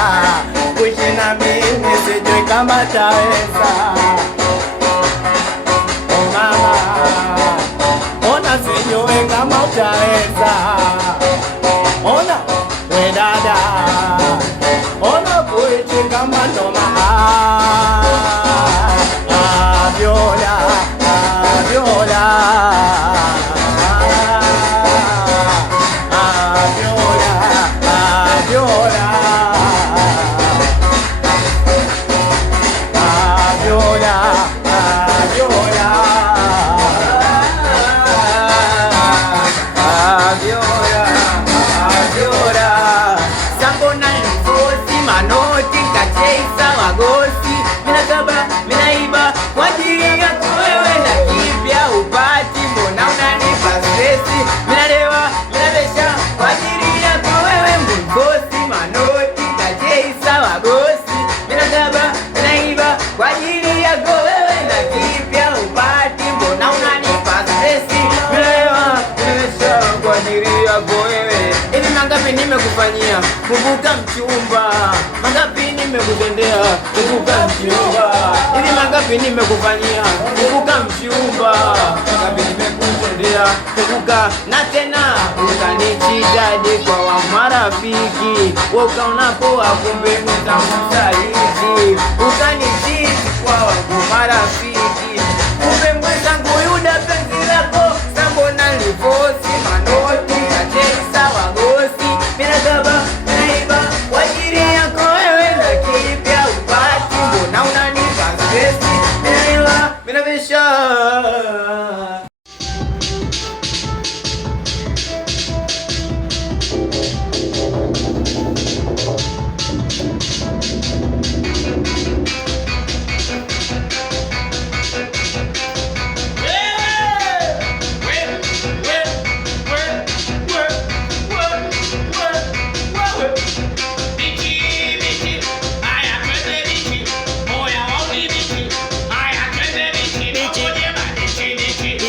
kuishi na mimi sijui kama taweza. Mama, ona sijui kama utaweza. Ona we dada, ona kuishi kama ndoma. Viola, Viola, Viola, Viola, nimekufanyia, kumbuka mchumba, mangapi nimekutendea, kumbuka mchumba. Hivi mangapi nimekufanyia, kumbuka mchumba, mangapi nimekutendea, kumbuka. Na tena ukanichitaje kwa wa marafiki, ukaonapo kumbe mtamsaidi, ukanichiti kwa wangu marafiki, kumbe mwenzangu yuda penzi lako sambo na livosi manoti na chesa wagosi. Mina gaba, naiba, wajiri yako wewe lakini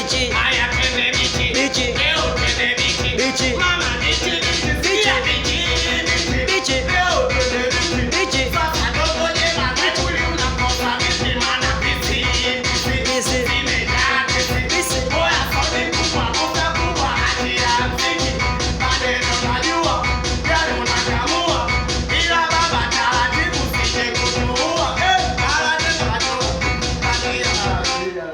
bichi, haya twende bichi, bichi, leo twende bichi, bichi, mama bichi, bichi, bichi, bichi, leo twende bichi, bichi, sasa dogo jema kuli unakosa bichi, mana bichi, bichi, zimejaa bichi, bichi, oya sote kubwa, kuka kubwa, hati ya mziki, maneno najua, yale unakamua, ila baba taratibu sije kutuua, taratibu najua, rudia.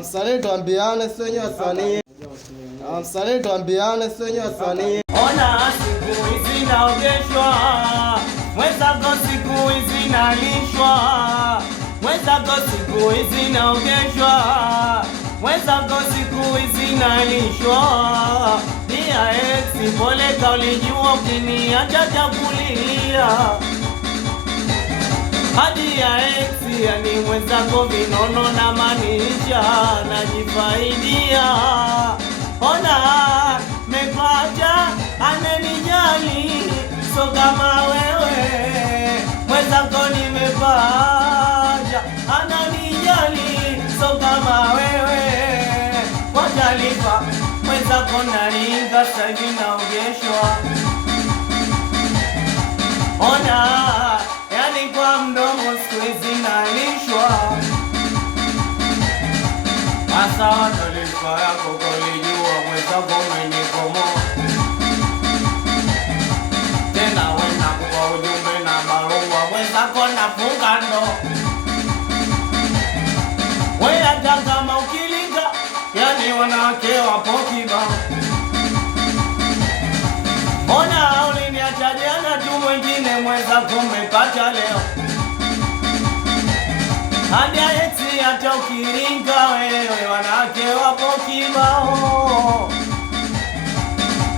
Msanii tuambiane senye wasanii. Msanii tuambiane senye wasanii. Ona siku hizi naogeshwa, mwenzako siku hizi nalishwa, mwenzako siku hizi naogeshwa, mwenzako siku hizi nalishwa. Nia ex pole kaulijua ukiniacha chakulilia. Hadi ya ex yani mwenzako vinono na manisha najifaidia. Ona mepata anenijali so kama wewe, mwenzako nimepata ananijali so kama wewe. Kwa taarifa mwenzako naringa saivi naogeshwa. Ona yani kwa mdomo siku hizi nalishwa. Asa taarifa yako kolijua mwenzako umenikomoa. Tena wena kwa ujumbe na barua mwenzako nafunga ndo. We hata kama ukilinga yani wanawake wapo kibao. Ona uliniacha jana tu mwingine mwenzako umepata leo. Hadi ya ex hata ukiringa wewe wanawake wapo kibao.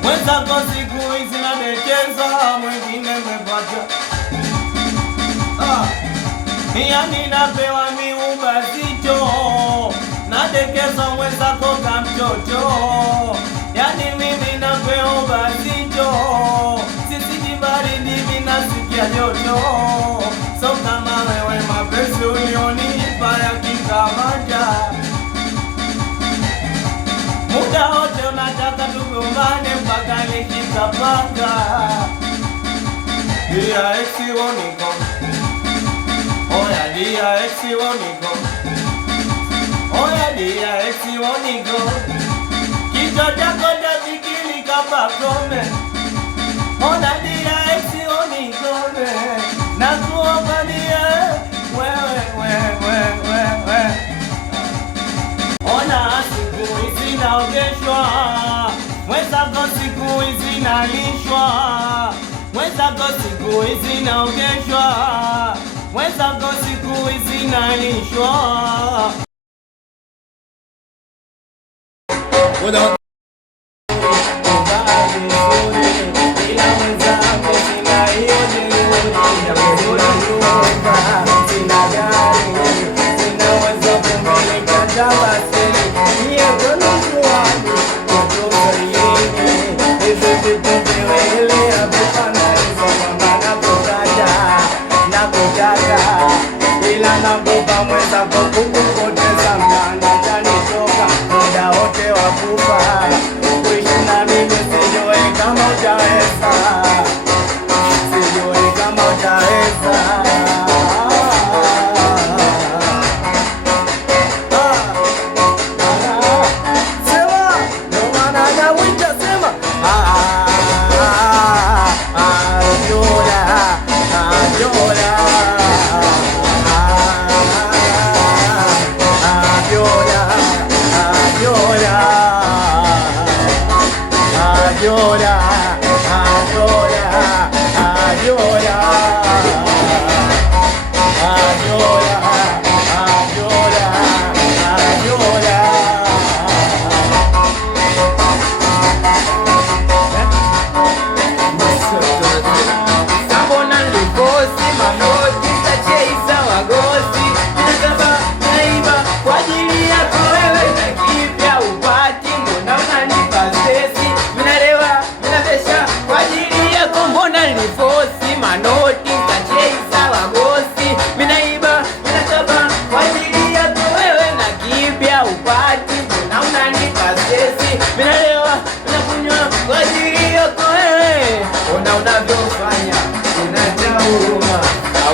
Mwenzako siku hizi nadekeza mwingine umepata. Yani napewa miuba zito, nadekeza mwenzako kama mtoto. Yani mimi napewa bazito, sisi kibaridi mimi nasikia joto. So kama wewe mapenzi ulionipa yakikamata, muda wote unataka tugombane mpaka nikikapanga. Dia ex woniko, oya dia ex woniko, oya dia ex woniko. Kichwa chako ndafikiri kama kome. Ona dia ex woniko, nakuomba dia wewe. Ona siku hizi naogeshwa, mwenzako siku hizi nalishwa, mwenzako siku hizi naogeshwa, mwenzako siku hizi nalishwa. Ila mwenzako kama mwenzako kukupoteza mnana chanitoka muda wote wakufa kuishi na mimi sijui kama utaweza, sijui kama utaweza.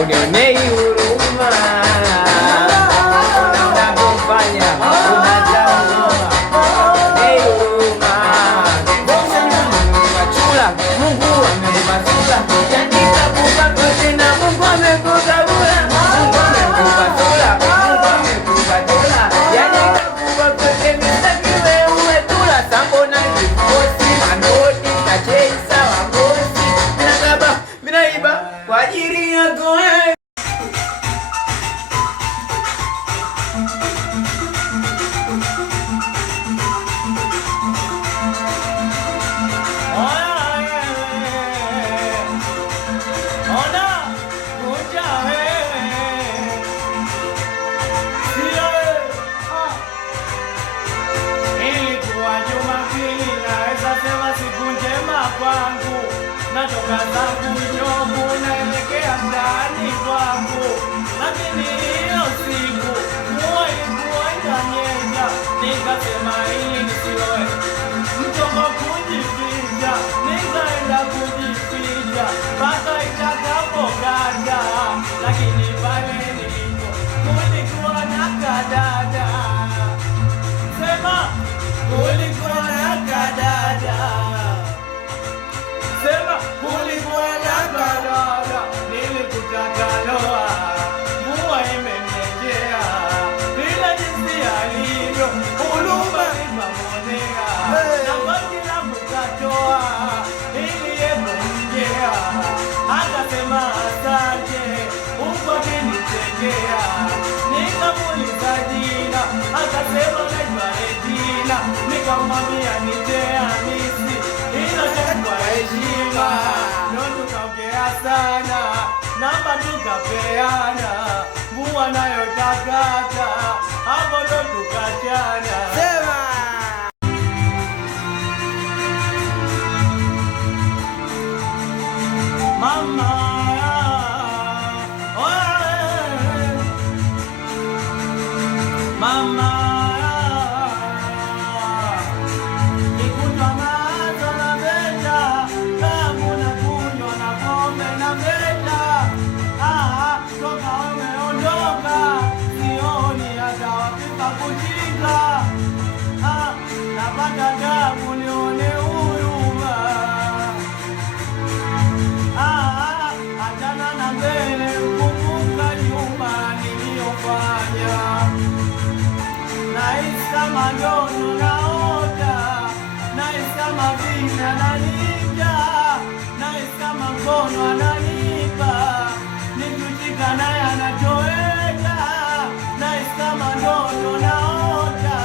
Unionei huruma, unavyofanya unajaa huruma, unionei huruma. Machula, Mungu amekupasula, katika kupaka tena Mungu amekukabula, Mungu amekupasula, Mungu amekukabula, yani kakupaka tena takiwe uwe tula. Sambo na jikosi, manoti, kacheisa, wagosi, minakaba, minaiba, kwa ajili yako. Natoka zangu Jomvu naelekea mtaani kwangu, lakini hiyo siku mvua ilikuwa inanyesha, nikasema ili nisiloe mchongo kujificha, nikaenda kujificha mpaka itakapokata, lakini pale nilipo kulikuwa na kadada. Sema kulikuwa na kadada. Sema kulikuwa na kadada, nilikutaka loa, mvua imenyeshea, bila jinsi alivyo, huruma ikamwonea, na vazi langu katoa, ili yemongea, akasema asante, huko kinichekea, nikamuuliza jina, akasema naitwa Regina, nikamwambia nije Hamisi, kwa heshima ndo tukaongea sana, namba tukapeana, mvua nayo ikakata, hapo ndo tukachana. Sema mama, mama mandono naota, naisi kama vini ananiita, naisi kama mkono ananipa, nikishika naye anatoweka, naisi kama ndoto naota,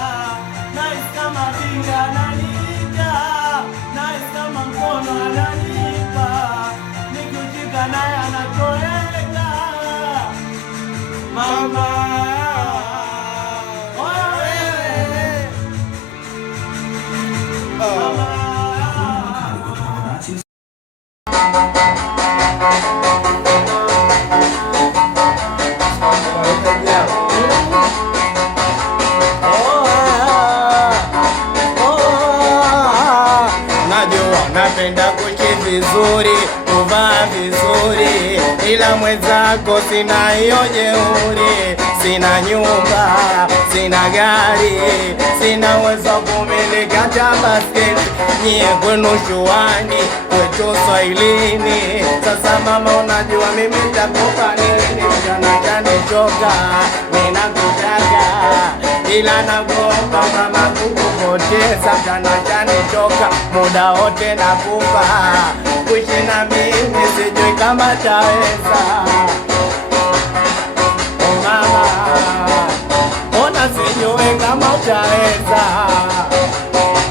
naisi kama vini ananiita, naisi kama mkono ananipa, nikishika naye anatoweka. Mama ila mwenzako sina hiyo jeuri. Sina nyumba, sina gari, sina uwezo kumiliki hata basketi. Nyie kwenu shuani, kwetu Swahilini. Sasa mama, unajua mimi nitakupa nini? Mchana kanichoka, mimi nakutaka, ila nakuomba mama kukupoteza. Mchana kanichoka, muda wote nakupa, kuishi na mimi sijui kama taweza. Mama, ona sijui kama utaweza.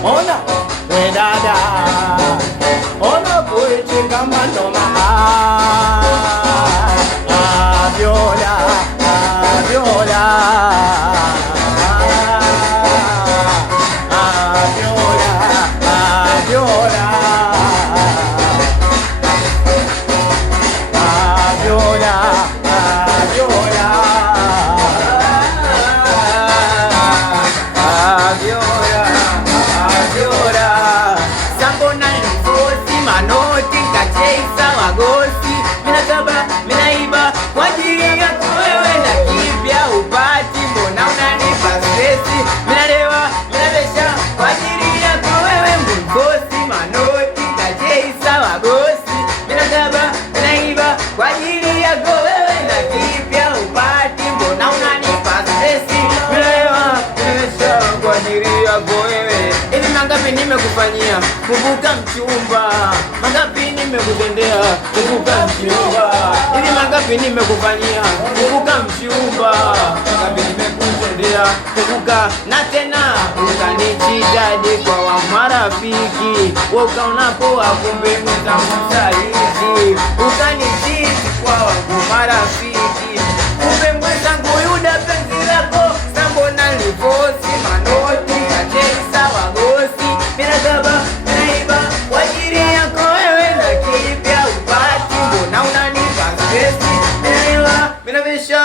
Ona we dada, ona kuishi kama ndoma. Viola, Viola, Viola, Viola, nimekufanyia kumbuka mchumba, mangapi nimekutendea kumbuka mchumba. Hivi mangapi nimekufanyia kumbuka mchumba, mangapi nimekutendea kumbuka. Na tena ukanichijadi kwa wa marafiki, ukaona poa kumbe mtamsaliti. Ukanichiji kwa wa marafiki, kumbe mwenzangu yuda penzi lako. Sambona nilifosi manoti na chesa wagosi. Minagaba, minaiba, kwa ajili yako wewe na kipya upati. Mbona unanipa stresi, minaiwa, minavisha.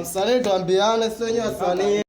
Msanii tuambiane, sio wasanii.